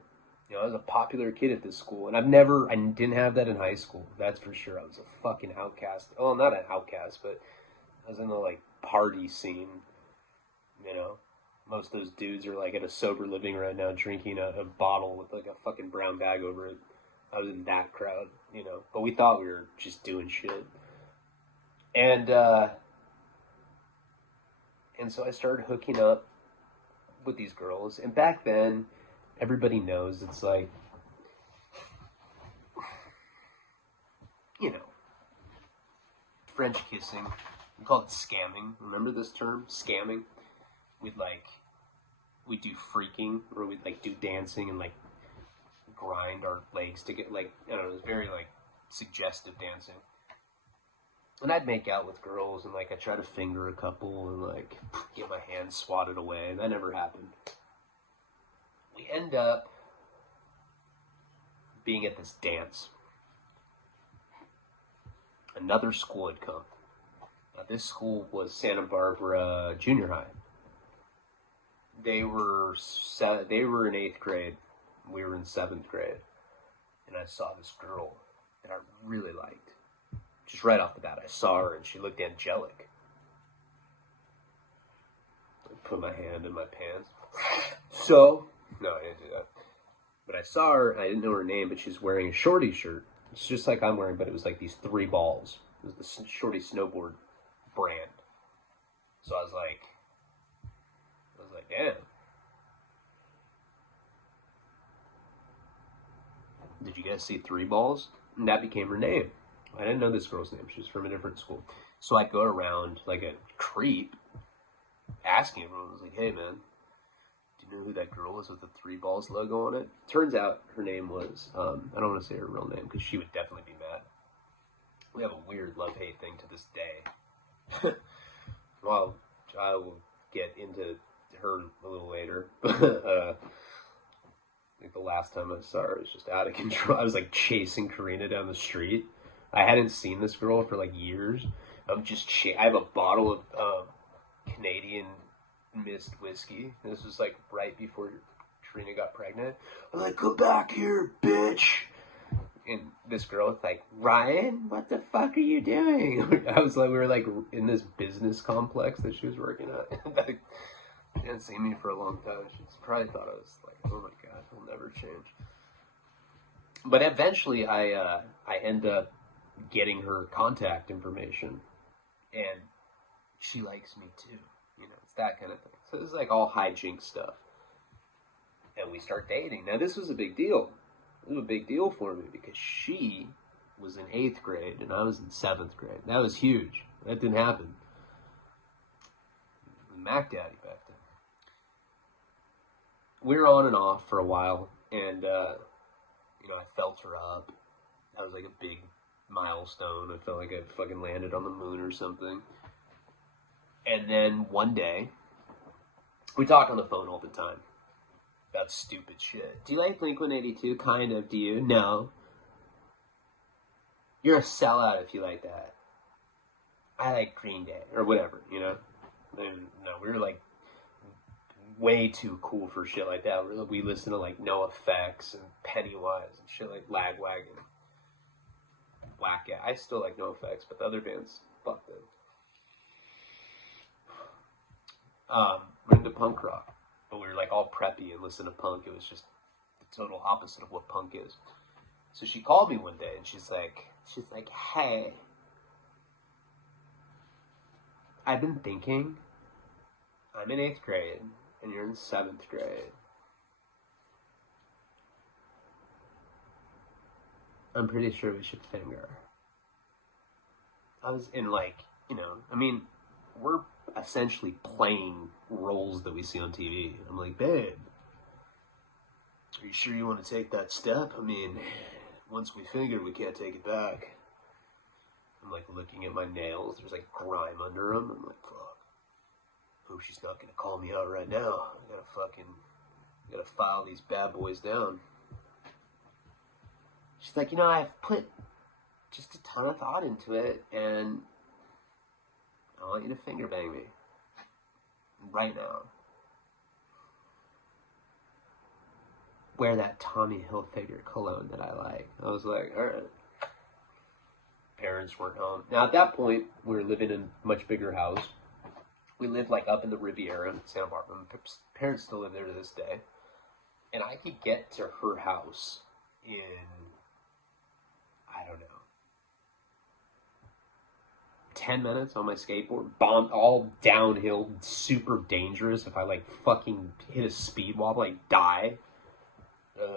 I was a popular kid at this school, and I didn't have that in high school, that's for sure. I was a fucking outcast. Well, not an outcast, but I was in the, like, party scene, Most of those dudes are, like, at a sober living right now, drinking a bottle with, like, a fucking brown bag over it. I was in that crowd, But we thought we were just doing shit. And so I started hooking up with these girls, and back then, everybody knows it's like, French kissing. We call it scamming. Remember this term? Scamming? We'd do freaking, or we'd like do dancing and like grind our legs to get like, I don't know, it was very like suggestive dancing. And I'd make out with girls, and like I'd try to finger a couple and like get my hands swatted away, and that never happened. We end up being at this dance. Another school had come. Now, this school was Santa Barbara Junior High. They were in 8th grade. We were in 7th grade. And I saw this girl that I really liked. Just right off the bat, I saw her, and she looked angelic. I put my hand in my pants. No, I didn't do that. But I saw her, and I didn't know her name, but she's wearing a shorty shirt. It's just like I'm wearing, but it was like these 3 balls. It was the shorty snowboard brand. So I was like, damn. Did you guys see 3 balls? And that became her name. I didn't know this girl's name. She was from a different school. So I'd go around like a creep, asking everyone. I was like, hey, man, do you know who that girl is with the 3 balls logo on it? Turns out her name was, I don't want to say her real name because she would definitely be mad. We have a weird love-hate thing to this day. Well, I will get into her a little later. I think the last time I saw her, it was just out of control. I was like chasing Karina down the street. I hadn't seen this girl for like years. I have a bottle of Canadian Mist whiskey. This was like right before Karina got pregnant. I was like, come back here, bitch. And this girl was like, Ryan, what the fuck are you doing? I was like, we were like in this business complex that she was working at. She hadn't seen me for a long time. She probably thought I was like, oh my God, I'll never change. But eventually I end up getting her contact information, and she likes me too. It's that kind of thing. So this is like all hijinks stuff. And we start dating. Now this was a big deal. It was a big deal for me because she was in 8th grade and I was in 7th grade. That was huge. That didn't happen. Mac Daddy back then. We were on and off for a while, and I felt her up. That was like a big milestone. I felt like I fucking landed on the moon or something. And then one day, we talk on the phone all the time about stupid shit. Do you like Blink-182? Kind of. Do you? No. You're a sellout if you like that. I like Green Day, or whatever, you know? And, no, we were like way too cool for shit like that. We listen to like No Effects and Pennywise and shit like Lagwagon. Whack it. I still like No Effects, but the other bands, fuck them. We're into punk rock, but we were like all preppy and listen to punk. It was just the total opposite of what punk is. So she called me one day and she's like, hey, I've been thinking, I'm in 8th grade and you're in 7th grade. I'm pretty sure we should finger. I was in like, you know, I mean, we're essentially playing roles that we see on TV. I'm like, babe, are you sure you want to take that step? I mean, once we finger, we can't take it back. I'm like looking at my nails. There's like grime under them. I'm like, fuck. Hope she's not gonna call me out right now. I gotta file these bad boys down. She's like, you know, I've put just a ton of thought into it, and I want you to finger bang me. Right now. Wear that Tommy Hilfiger cologne that I like. I was like, alright. Parents weren't home. Now at that point, we were living in a much bigger house. We lived like up in the Riviera in Santa Barbara. My parents still live there to this day. And I could get to her house in, I don't know, 10 minutes on my skateboard, bomb, all downhill, super dangerous. If I like fucking hit a speed wobble, I die.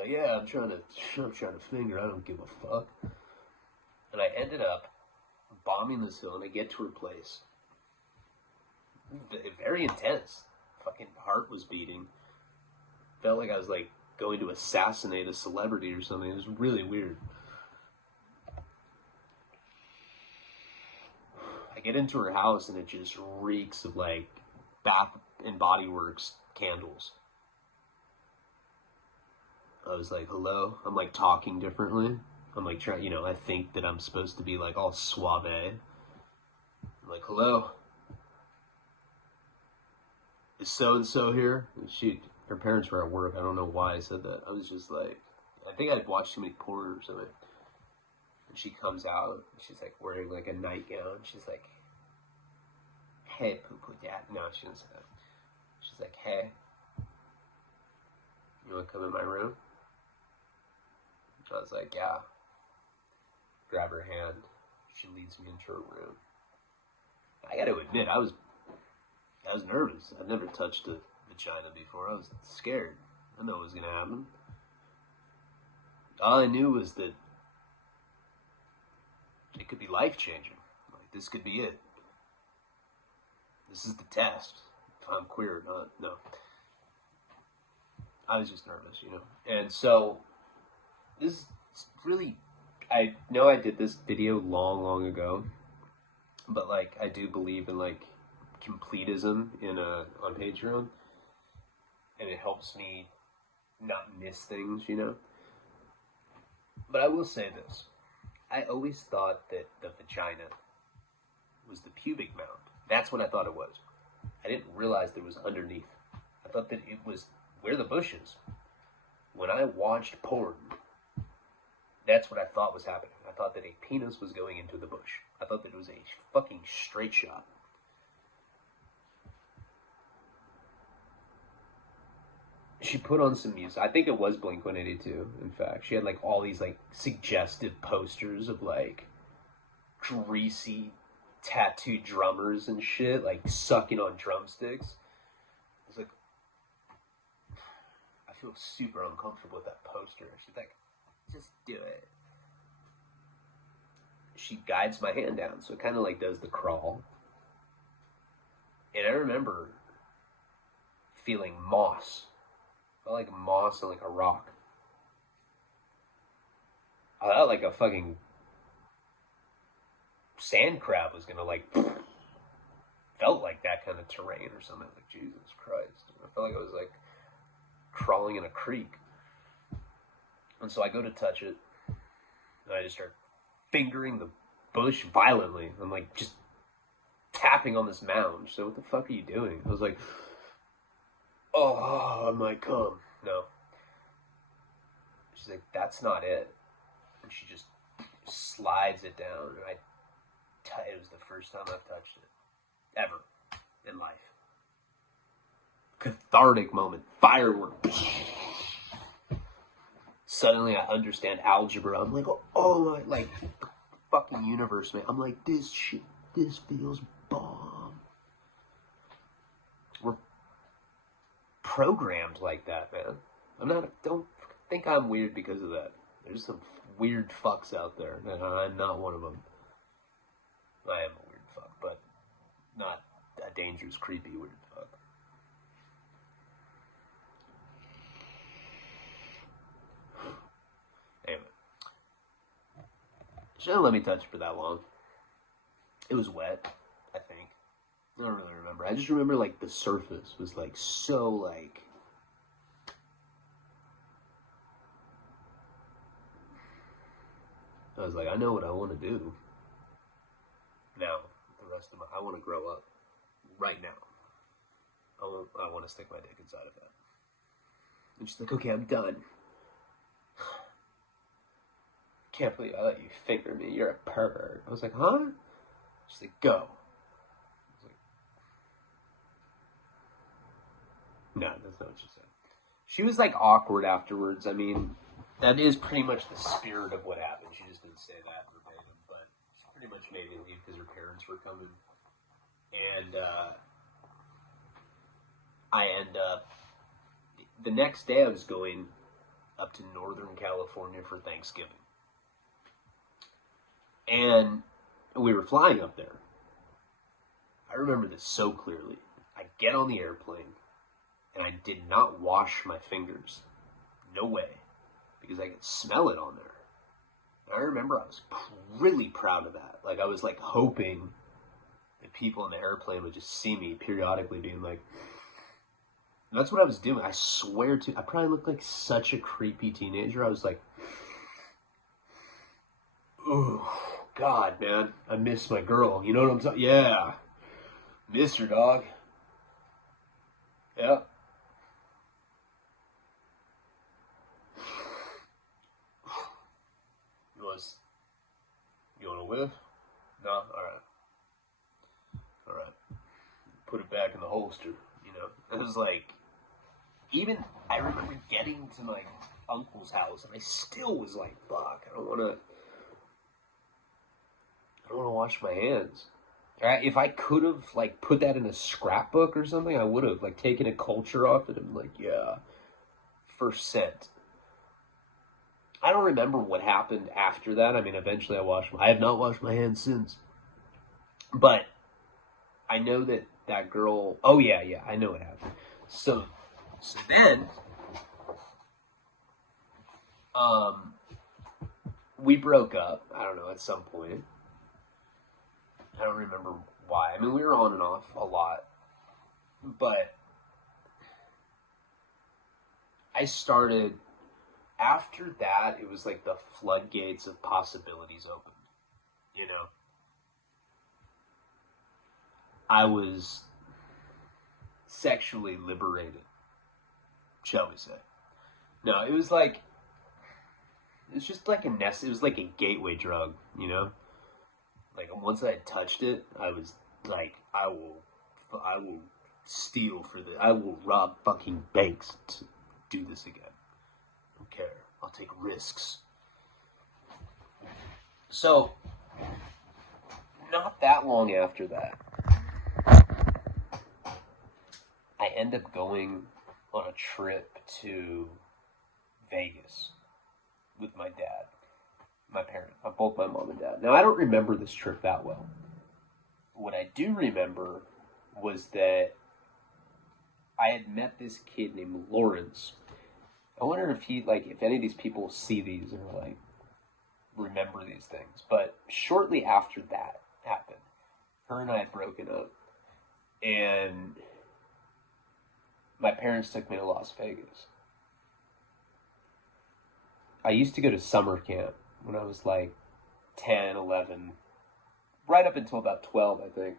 Yeah, I'm trying to finger. I don't give a fuck. And I ended up bombing this hill, and I get to her place. Very intense. Fucking heart was beating. Felt like I was like going to assassinate a celebrity or something. It was really weird. I get into her house and it just reeks of like Bath and Body Works candles. I was like, hello? I'm like talking differently. I'm like trying, you know, I think that I'm supposed to be like all suave. I'm like, hello? Is so-and-so here? And her parents were at work. I don't know why I said that. I was just like, I think I'd watched too many porn or something. And she comes out, she's like wearing like a nightgown. She's like, hey, poo-poo dad. No, she didn't say that. She's like, hey, you want to come in my room? I was like, yeah. Grab her hand. She leads me into her room. I got to admit, I was nervous. I'd never touched a vagina before. I was scared. I know what was going to happen. All I knew was that it could be life-changing. Like, this could be it. This is the test. If I'm queer or not. No. I was just nervous, you know. And so, this is really... I know I did this video long ago. But, like, I do believe in, like, completism on Patreon. And it helps me not miss things, you know. But I will say this. I always thought that the vagina was the pubic mound. That's what I thought it was. I didn't realize that it was underneath. I thought that it was where the bush is. When I watched porn, that's what I thought was happening. I thought that a penis was going into the bush. I thought that it was a fucking straight shot. She put on some music. I think it was Blink-182, in fact. She had, like, all these, like, suggestive posters of, like, greasy tattooed drummers and shit, like, sucking on drumsticks. I was like, I feel super uncomfortable with that poster. She's like, just do it. She guides my hand down, so it kind of, like, does the crawl. And I remember feeling moss. I felt like moss on like a rock. I thought like a fucking sand crab was gonna like felt like that kind of terrain or something. Like, Jesus Christ. I felt like I was like crawling in a creek. And so I go to touch it, and I just start fingering the bush violently. I'm like just tapping on this mound. So what the fuck are you doing? I was like, oh, I might come. No. She's like, that's not it. And she just slides it down. And it was the first time I've touched it. Ever. In life. Cathartic moment. Fireworks. Suddenly I understand algebra. I'm like, oh my, like, the fucking universe, man. I'm like, this feels bomb. We're programmed like that, man. Don't think I'm weird because of that. There's some weird fucks out there, and I'm not one of them. I am a weird fuck, but not a dangerous, creepy weird fuck. Anyway. She didn't let me touch for that long. It was wet, I think. I don't really remember. I just remember, like, the surface was, like, so, like... I was like, I know what I want to do. Now, the rest of I want to grow up. Right now. I want to stick my dick inside of that. And she's like, okay, I'm done. Can't believe I let you finger me. You're a pervert. I was like, huh? She's like, go. I was like, no, that's not what she said. She was, like, awkward afterwards. I mean, that is pretty much the spirit of what happened. She just didn't say that verbatim, but she pretty much made me leave because her parents were coming. And I end up, the next day I was going up to Northern California for Thanksgiving. And we were flying up there. I remember this so clearly. I get on the airplane, and I did not wash my fingers. No way. Because I could smell it on there. And I remember I was really proud of that. Like, I was, like, hoping that people in the airplane would just see me periodically being like... And that's what I was doing. I swear to... I probably looked like such a creepy teenager. I was like... Ooh, God, man. I miss my girl. You know what I'm talking... Yeah. Miss her, dog. Yeah. You want to whiff? No? Alright. Put it back in the holster, you know? It was like, even, I remember getting to my uncle's house, and I still was like, fuck, I don't want to wash my hands. If I could have, like, put that in a scrapbook or something, I would have, like, taken a culture off it and, like, yeah, first scent. I don't remember what happened after that. I mean, eventually I have not washed my hands since. But I know that girl, oh yeah, I know what happened. So then, we broke up, I don't know, at some point. I don't remember why. I mean, we were on and off a lot. But I started... After that, it was like the floodgates of possibilities opened, you know? I was sexually liberated, shall we say. No, it was just like it was like a gateway drug, you know? Like, once I had touched it, I was like, I will steal for this. I will rob fucking banks to do this again. Care. I'll take risks. So, not that long after that, I end up going on a trip to Vegas with my dad, my parents, both my mom and dad. Now, I don't remember this trip that well. What I do remember was that I had met this kid named Lawrence. I wonder if if any of these people see these or, like, remember these things. But shortly after that happened, her and I had broken up. And my parents took me to Las Vegas. I used to go to summer camp when I was like 10, 11, right up until about 12, I think.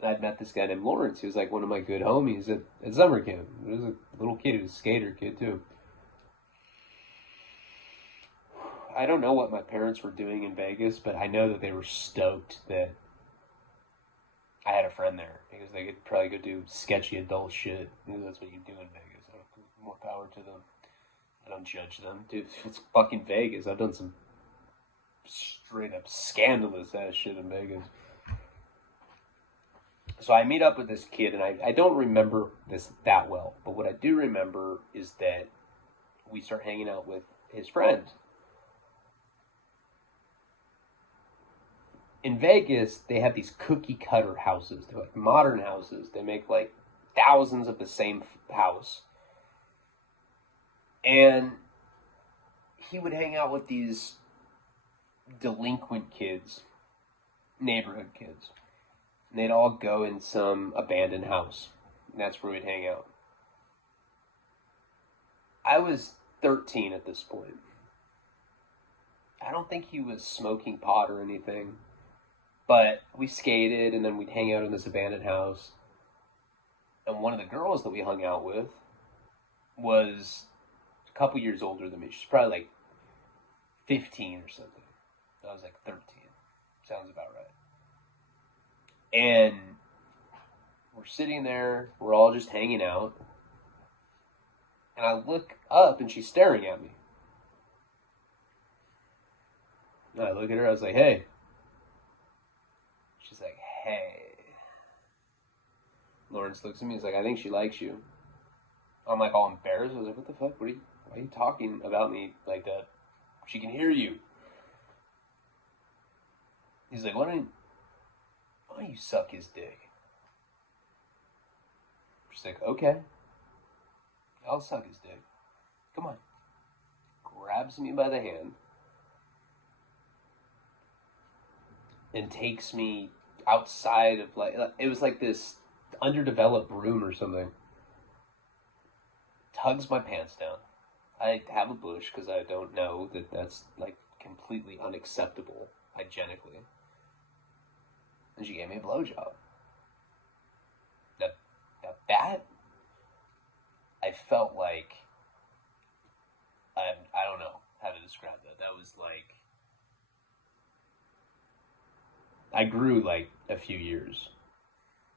And I'd met this guy named Lawrence. He was like one of my good homies at summer camp. He was a little kid. He was a skater kid, too. I don't know what my parents were doing in Vegas, but I know that they were stoked that I had a friend there, because they could probably go do sketchy adult shit. Because that's what you do in Vegas. More power to them. I don't judge them. Dude, it's fucking Vegas. I've done some straight up scandalous ass shit in Vegas. So I meet up with this kid, and I don't remember this that well. But what I do remember is that we start hanging out with his friends. In Vegas, they have these cookie cutter houses. They're like modern houses. They make like thousands of the same house. And he would hang out with these delinquent kids, neighborhood kids. And they'd all go in some abandoned house. And that's where we'd hang out. I was 13 at this point. I don't think he was smoking pot or anything. But we skated, and then we'd hang out in this abandoned house. And one of the girls that we hung out with was a couple years older than me. She's probably like 15 or something. I was like 13. Sounds about right. And we're sitting there. We're all just hanging out. And I look up, and she's staring at me. And I look at her. I was like, hey. She's like, hey. Lawrence looks at me. He's like, I think she likes you. I'm like all embarrassed. I was like, what the fuck? Why are you talking about me like that? She can hear you. He's like, why don't you suck his dick? She's like, okay. I'll suck his dick. Come on. Grabs me by the hand and takes me outside of, like, it was like this underdeveloped room or something. Tugs my pants down. I have a bush because I don't know that that's like completely unacceptable hygienically. And she gave me a blowjob. Now that I felt like I don't know how to describe that. That was like, I grew like a few years.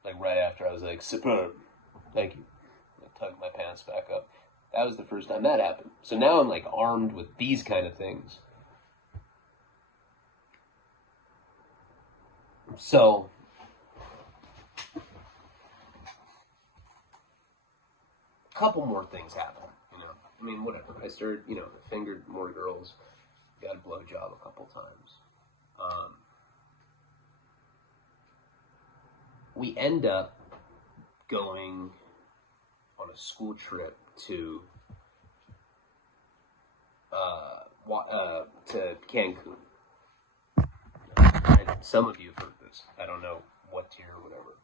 Like right after I was like, superb. Thank you. I tugged my pants back up. That was the first time that happened. So now I'm like armed with these kind of things. So a couple more things happened, you know. I mean, whatever. I started, you know, fingered more girls, got a blowjob a couple times. We end up going on a school trip to Cancun. And some of you have heard this. I don't know what tier or whatever.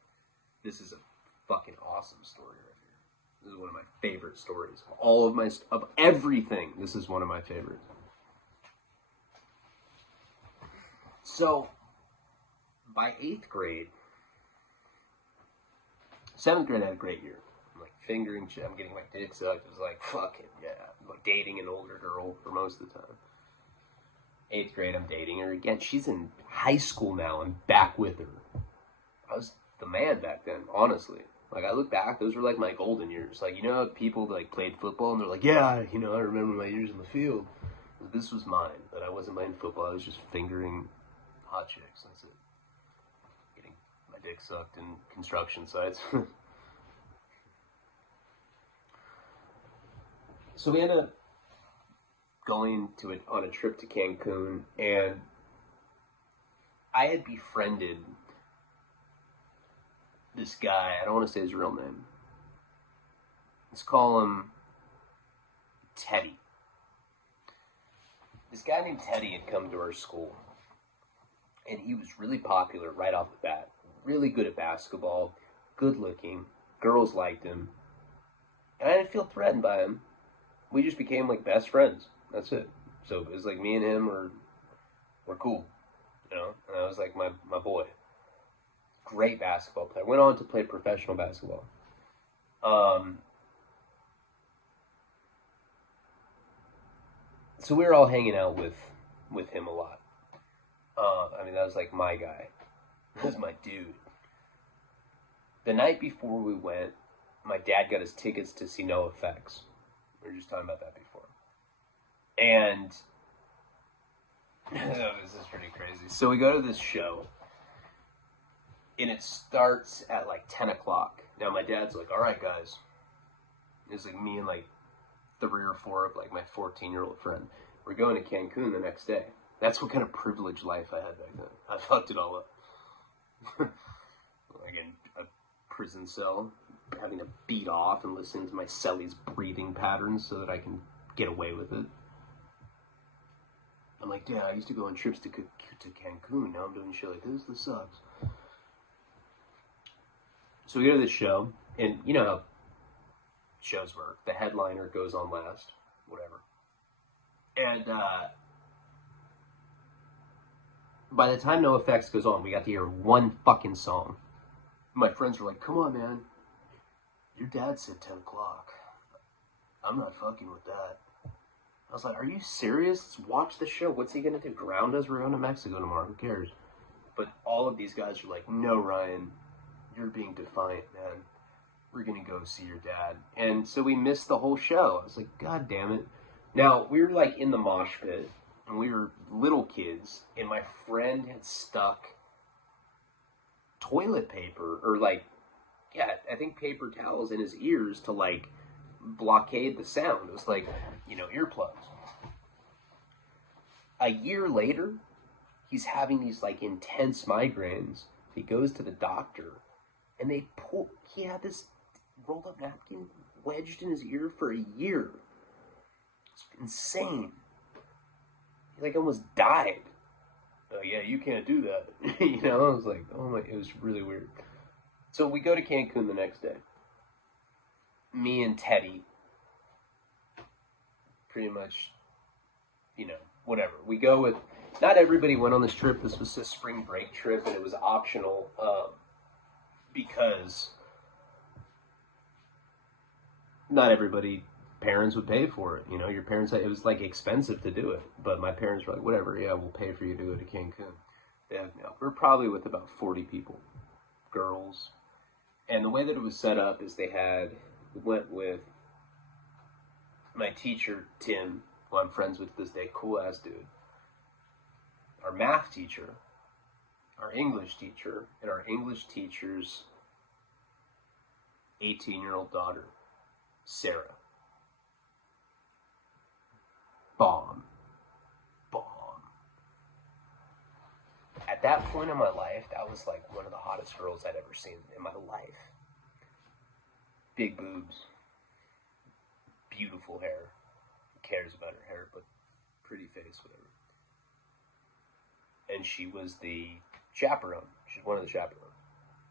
This is a fucking awesome story right here. This is one of my favorite stories. Of everything, this is one of my favorites. So, by 8th grade, 7th grade I had a great year. I'm like fingering shit. I'm getting my dick sucked. It was like, fucking yeah. I'm like dating an older girl for most of the time. 8th grade, I'm dating her again. She's in high school now. I'm back with her. I was the man back then, honestly. Like, I look back, those were like my golden years. Like, you know how people like played football and they're like, yeah, you know, I remember my years in the field. This was mine, but I wasn't playing football. I was just fingering hot chicks. That's it. Getting my dick sucked in construction sites. So we ended up going on a trip to Cancun, and I had befriended this guy. I don't want to say his real name. Let's call him Teddy. This guy named Teddy had come to our school, and he was really popular right off the bat. Really good at basketball, good looking, girls liked him, and I didn't feel threatened by him. We just became like best friends. That's it. So it was like me and him were cool, you know. And I was like my boy. Great basketball player. Went on to play professional basketball. So we were all hanging out with him a lot. I mean, that was like my guy. That was my dude. The night before we went, my dad got us tickets to see NoFX. We were just talking about that before. And this is pretty crazy. So we go to this show, and it starts at like 10 o'clock. Now my dad's like, all right, guys. It's like me and like 3 or 4 of like my 14-year-old friend. We're going to Cancun the next day. That's what kind of privileged life I had back then. I fucked it all up. Like in a prison cell, having to beat off and listen to my cellie's breathing patterns so that I can get away with it. I'm like, Dad, I used to go on trips to Cancun. Now I'm doing shit like this. This sucks. So we go to this show, and you know how shows work. The headliner goes on last, whatever. And by the time NoFX goes on, we got to hear one fucking song. My friends were like, come on, man. Your dad said 10 o'clock. I'm not fucking with that. I was like, are you serious? Let's watch the show. What's he going to do? Ground us? We're going to Mexico tomorrow. Who cares? But all of these guys are like, no, Ryan. You're being defiant, man. We're going to go see your dad. And so we missed the whole show. I was like, God damn it. Now, we were like in the mosh pit, and we were little kids, and my friend had stuck toilet paper, or like, yeah, I think paper towels in his ears to like blockade the sound. It was like, you know, earplugs. A year later, he's having these like intense migraines. He goes to the doctor, and he had this rolled up napkin wedged in his ear for a year. It's insane. He like almost died. Oh yeah, you can't do that. You know, I was like, oh my, it was really weird. So we go to Cancun the next day. Me and Teddy, pretty much, you know, whatever. We go with, not everybody went on this trip. This was a spring break trip, and it was optional because not everybody, parents would pay for it. You know, your parents, it was like expensive to do it. But my parents were like, whatever, yeah, we'll pay for you to go to Cancun. Yeah, no, we're probably with about 40 people, girls. And the way that it was set up is we went with my teacher, Tim, who I'm friends with this day, cool ass dude. Our math teacher, our English teacher, and our English teacher's 18-year-old daughter, Sara. Bomb. At that point in my life, that was like one of the hottest girls I'd ever seen in my life. Big boobs. Beautiful hair. Who cares about her hair, but pretty face, whatever. And she was the chaperone. She's one of the chaperones,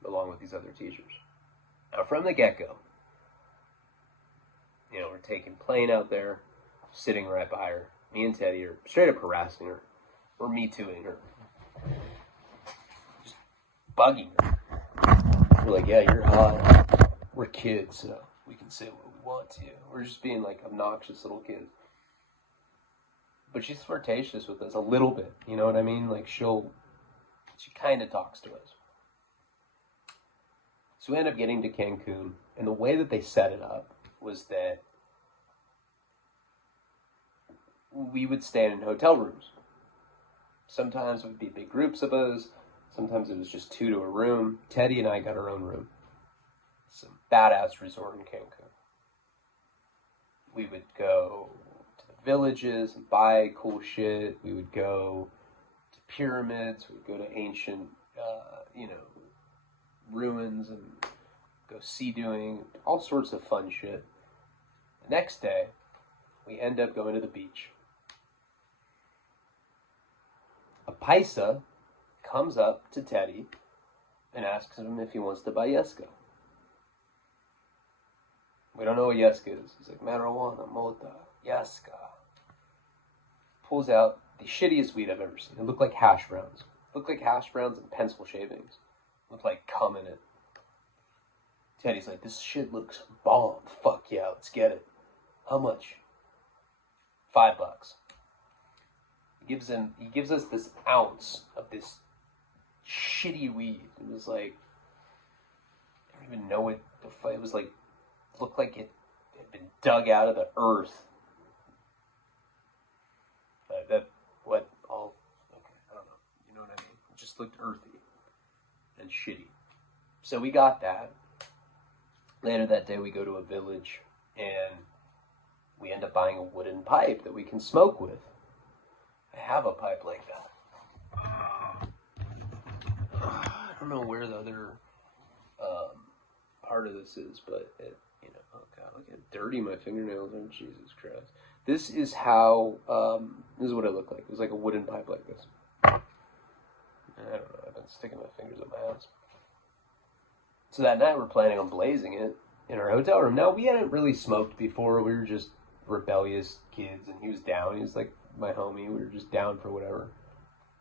along with these other teachers. Now, from the get-go, you know, we're taking plane out there, sitting right by her. Me and Teddy are straight up harassing her. We're me-tooing her. Just bugging her. We're like, yeah, you're hot. We're kids, so we can say what we want to. We're just being like obnoxious little kids. But she's flirtatious with us a little bit, you know what I mean? Like she kind of talks to us. So we end up getting to Cancun, and the way that they set it up was that we would stay in hotel rooms. Sometimes it would be big groups of us. Sometimes it was just 2 to a room. Teddy and I got our own room. Some badass resort in Cancun. We would go to the villages and buy cool shit. We would go to pyramids. We would go to ancient, ruins and go sea doing. All sorts of fun shit. The next day, we end up going to the beach. A paisa comes up to Teddy and asks him if he wants to buy Yeska. We don't know what Yeska is. He's like, marijuana, mota, Yeska. Pulls out the shittiest weed I've ever seen. It looked like hash browns. It looked like hash browns and pencil shavings. It looked like cum in it. Teddy's like, this shit looks bomb. Fuck yeah, let's get it. How much? $5. He gives us this ounce of this shitty weed. It was like, I don't even know what the fuck. It was like, looked like it had been dug out of the earth. Okay, I don't know. You know what I mean? It just looked earthy and shitty. So we got that. Later that day, we go to a village, and we end up buying a wooden pipe that we can smoke with. I have a pipe like that. I don't know where the other part of this is, but oh god, look how dirty my fingernails are. Jesus Christ. This is how, this is what it looked like. It was like a wooden pipe like this. I don't know, I've been sticking my fingers up my ass. So that night we're planning on blazing it in our hotel room. Now, we hadn't really smoked before. We were just rebellious kids, and he was down. He was like my homie. We were just down for whatever.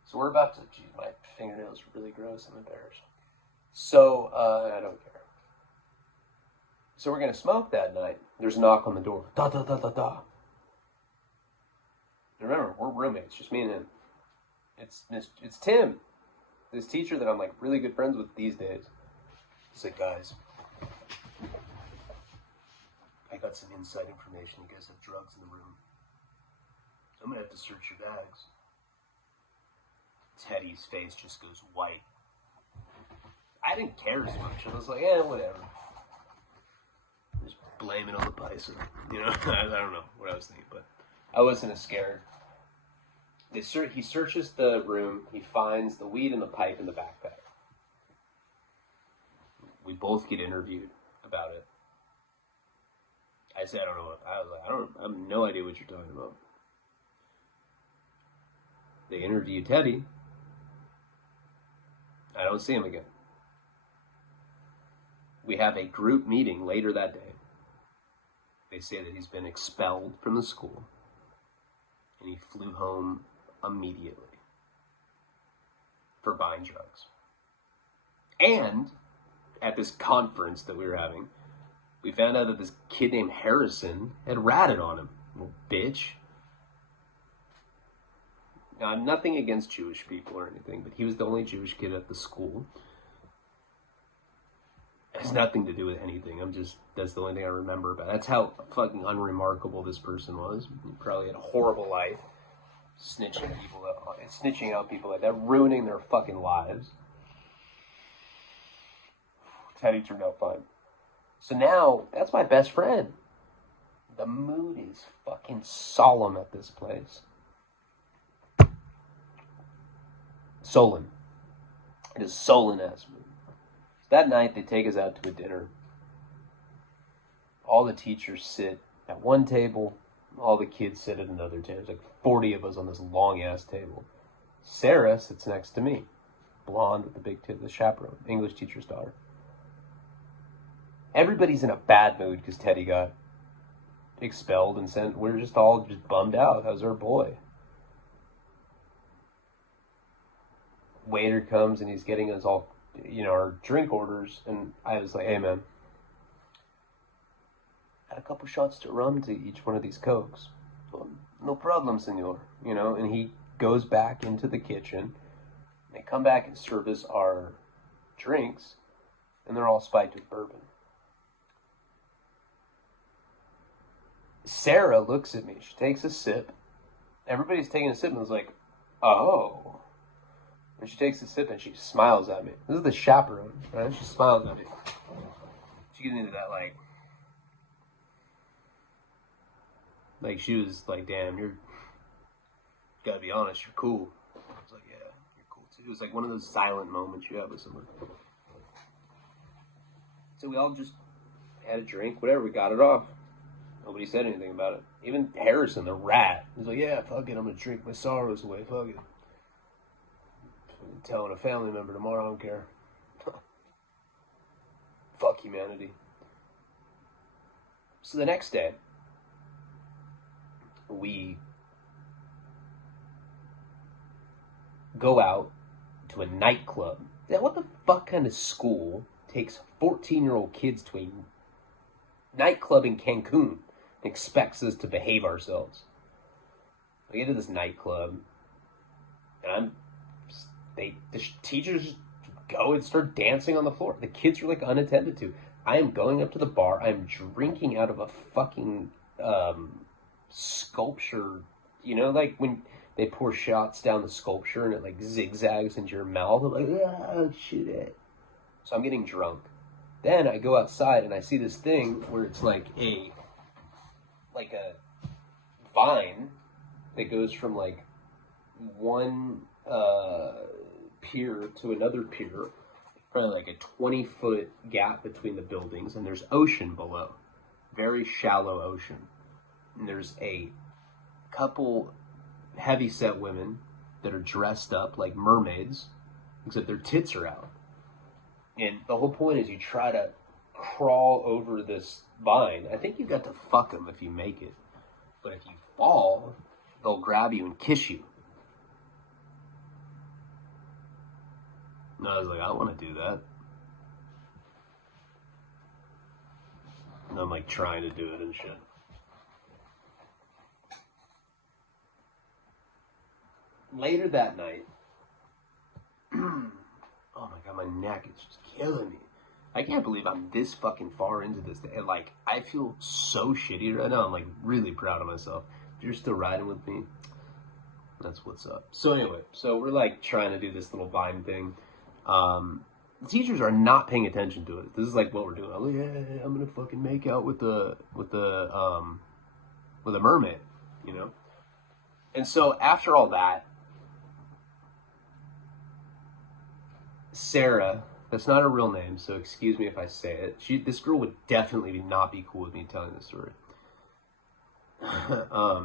So we're about to, geez, my fingernails are really gross. I'm embarrassed. So, I don't care. So we're going to smoke that night. There's a knock on the door. Da, da, da, da, da. Remember, we're roommates, just me and him. It's Tim, this teacher that I'm like really good friends with these days. He's like, guys, I got some inside information. You guys have drugs in the room. I'm going to have to search your bags. Teddy's face just goes white. I didn't care as much. I was like, yeah, whatever. Just blame it on the bison. You know, I don't know what I was thinking, but I wasn't as scared. He searches the room. He finds the weed and the pipe in the backpack. We both get interviewed about it. I said, I don't know. I was like, I have no idea what you're talking about. They interview Teddy. I don't see him again. We have a group meeting later that day. They say that he's been expelled from the school, and he flew home immediately for buying drugs. And at this conference that we were having, we found out that this kid named Harrison had ratted on him. Little bitch. Now, nothing against Jewish people or anything, but he was the only Jewish kid at the school. It has nothing to do with anything. That's the only thing I remember about it. That's how fucking unremarkable this person was. He probably had a horrible life. Snitching out people like that, ruining their fucking lives. Teddy turned out fine. So now, that's my best friend. The mood is fucking solemn at this place. Sullen. It is sullen-ass mood. So that night, they take us out to a dinner. All the teachers sit at one table. All the kids sit at another table. There's like 40 of us on this long-ass table. Sara sits next to me. Blonde with the big tip, the chaperone. English teacher's daughter. Everybody's in a bad mood because Teddy got expelled and sent. We're just all bummed out. That was our boy. Waiter comes and he's getting us all, our drink orders. And I was like, hey, man. Add a couple shots to rum to each one of these Cokes. Well, no problem, senor. And he goes back into the kitchen. They come back and serve us our drinks. And they're all spiked with bourbon. Sara looks at me. She takes a sip. Everybody's taking a sip and is like, oh. And she takes a sip and she smiles at me. This is the chaperone, right? She smiles at me. She gets into that, like she was like, damn, you gotta be honest, you're cool. I was like, yeah, you're cool too. It was like one of those silent moments you have with someone. So we all just had a drink, whatever, we got it off. Nobody said anything about it. Even Harrison, the rat, he's like, yeah, fuck it, I'm gonna drink my sorrows away, fuck it. I'm telling a family member tomorrow, I don't care. Fuck humanity. So the next day, we go out to a nightclub. Now, what the fuck kind of school takes 14-year-old kids to a nightclub in Cancun and expects us to behave ourselves? We get to this nightclub, and the teachers go and start dancing on the floor. The kids are like unattended to. I am going up to the bar. I'm drinking out of a fucking sculpture. You know, like when they pour shots down the sculpture and it like zigzags into your mouth. I'm like, oh, shoot it. So I'm getting drunk. Then I go outside and I see this thing where it's like a vine that goes from like one pier to another pier, probably like a 20-foot gap between the buildings, and there's ocean below, very shallow ocean. And there's a couple heavy-set women that are dressed up like mermaids, except their tits are out. And the whole point is you try to crawl over this vine. I think you got to fuck them if you make it. But if you fall, they'll grab you and kiss you. And I was like, I don't want to do that. And I'm like trying to do it and shit. Later that night, oh my god, my neck is just killing me. I can't believe I'm this fucking far into this. And like, I feel so shitty right now. I'm like really proud of myself. If you're still riding with me, that's what's up. So anyway, so we're like trying to do this little vine thing. The teachers are not paying attention to it. This is like what we're doing. I'm like, yeah, I'm gonna fucking make out with a mermaid, you know? And so after all that, Sara, that's not her real name, so excuse me if I say it. This girl would definitely not be cool with me telling this story. I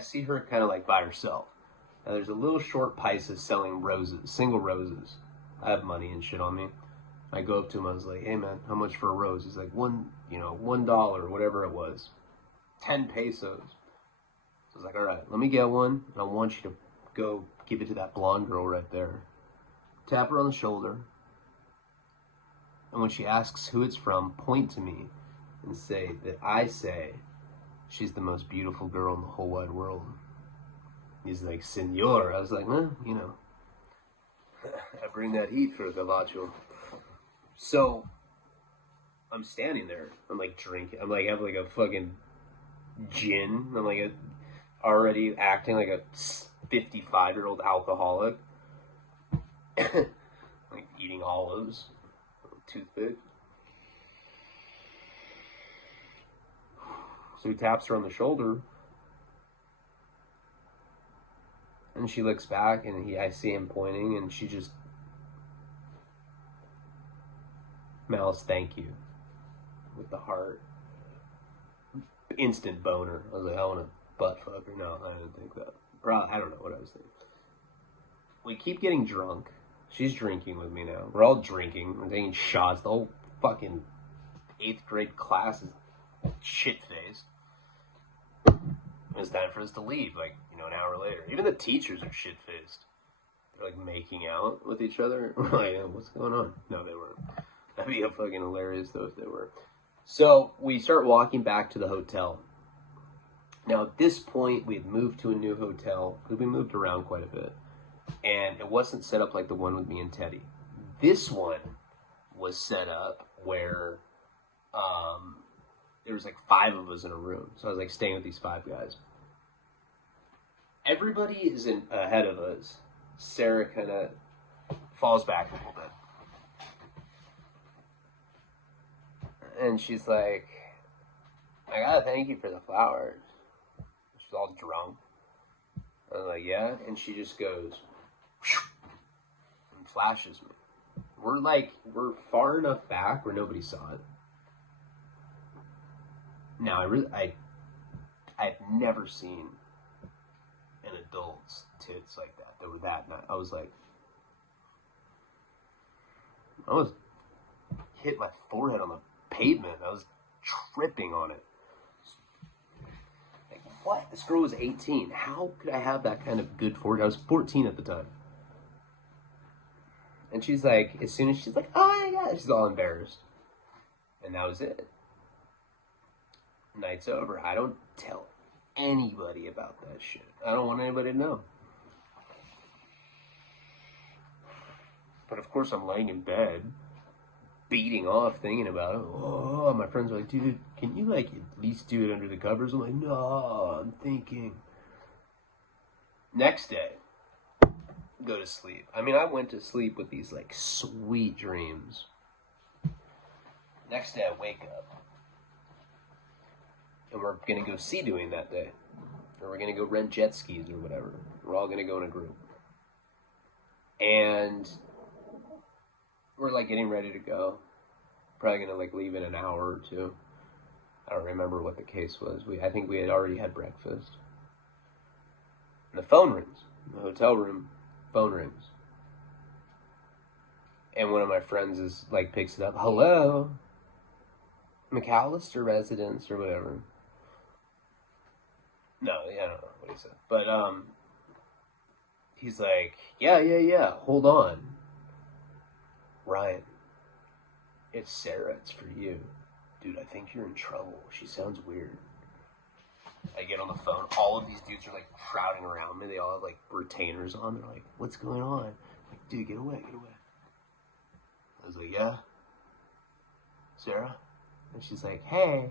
see her kind of like by herself. Now there's a little short paisa selling roses, single roses. I have money and shit on me. I go up to him, I was like, hey man, how much for a rose? He's like, $1, whatever it was. 10 pesos. So I was like, all right, let me get one, and I want you to go give it to that blonde girl right there. Tap her on the shoulder, and when she asks who it's from, point to me and say that I say she's the most beautiful girl in the whole wide world. He's like, senor. I was like, well, you know, I bring that heat for Gavacho. So I'm standing there. I'm like drinking. I'm like, I have like a fucking gin. I'm like already acting like a 55-year-old alcoholic. Like eating olives, toothpick. So he taps her on the shoulder, and she looks back, and I see him pointing, and she just mouths "thank you" with the heart. Instant boner. I was like, I want to butt fuck her. No, I didn't think that. Or I don't know what I was thinking. We keep getting drunk. She's drinking with me now. We're all drinking. We're taking shots. The whole fucking 8th grade class is shit-faced. It's time for us to leave, like, you know, an hour later. Even the teachers are shit-faced. They're, like, making out with each other. We're like, what's going on? No, they weren't. That'd be fucking hilarious, though, if they were. So, we start walking back to the hotel. Now, at this point, we had moved to a new hotel. We moved around quite a bit. And it wasn't set up like the one with me and Teddy. This one was set up where there was like 5 of us in a room. So I was like staying with these 5 guys. Everybody is ahead of us. Sara kind of falls back a little bit. And she's like, I gotta thank you for the flowers. She's all drunk. I was like, yeah. And she just goes, and flashes me. We're far enough back where nobody saw it. Now, I've never seen an adult's tits like that. They were that nice. I was hit my forehead on the pavement. I was tripping on it. Like, what? This girl was 18. How could I have that kind of good fortune? I was 14 at the time. And she's like, as soon as she's like, oh my God, she's all embarrassed. And that was it. Night's over. I don't tell anybody about that shit. I don't want anybody to know. But of course I'm laying in bed, beating off, thinking about it. Oh, my friends are like, dude, can you like at least do it under the covers? I'm like, no, I'm thinking. Next day, go to sleep. I mean, I went to sleep with these like sweet dreams. Next day I wake up. And we're going to go sea doing that day. Or we're going to go rent jet skis or whatever. We're all going to go in a group. And we're like getting ready to go. Probably going to like leave in an hour or two. I don't remember what the case was. I think we had already had breakfast. And the phone rings. In the hotel room, phone rings. And one of my friends is like picks it up. Hello? McAllister residence or whatever. No, yeah, I don't know what he said. But, he's like, yeah, hold on. Ryan, it's Sara, it's for you. Dude, I think you're in trouble. She sounds weird. I get on the phone, all of these dudes are like crowding around me. They all have like retainers on. They're like, what's going on? I'm like, dude, get away. I was like, yeah? Sara? And she's like, hey,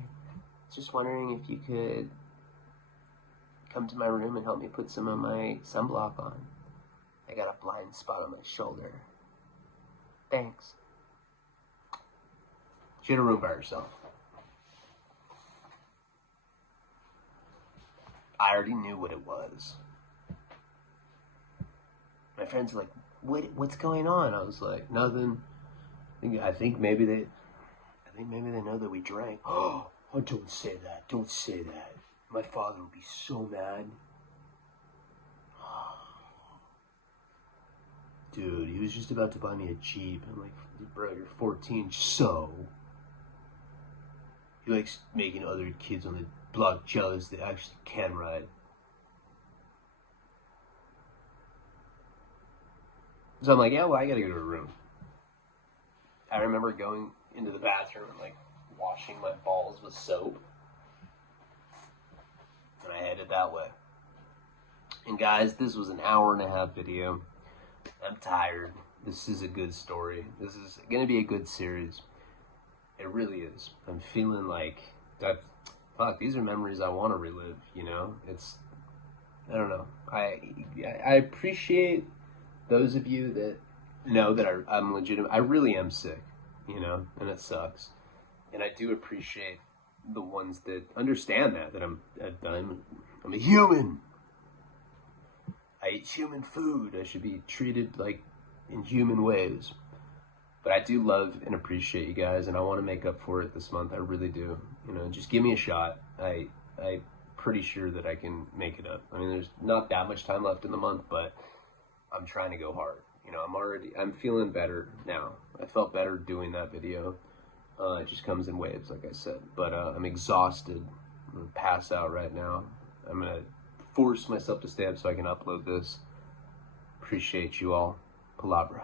just wondering if you could come to my room and help me put some of my sunblock on. I got a blind spot on my shoulder. Thanks. She had a room by herself. I already knew what it was. My friends were like, what's going on? I was like, nothing. I think maybe they know that we drank. Oh, don't say that. Don't say that. My father would be so mad. Dude, he was just about to buy me a Jeep. I'm like, bro, you're 14, so? He likes making other kids on the block jealous that actually can ride. So I'm like, yeah, well, I gotta go to a room. I remember going into the bathroom and like washing my balls with soap. And I headed that way. And guys, this was an 1.5-hour video. I'm tired. This is a good story. This is gonna be a good series. It really is. I'm feeling like that. Fuck, these are memories I want to relive. You know, I don't know. I appreciate those of you that know that I'm legitimate. I really am sick. You know, and it sucks. And I do appreciate the ones that understand that I'm a human. I eat human food. I should be treated like in human ways. But I do love and appreciate you guys, and I want to make up for it this month. I really do. You know, just give me a shot. I'm pretty sure that I can make it up. I mean, there's not that much time left in the month, but I'm trying to go hard. You know, I'm feeling better now. I felt better doing that video. It just comes in waves, like I said. But I'm exhausted. I'm going to pass out right now. I'm going to force myself to stay up so I can upload this. Appreciate you all. Palabra.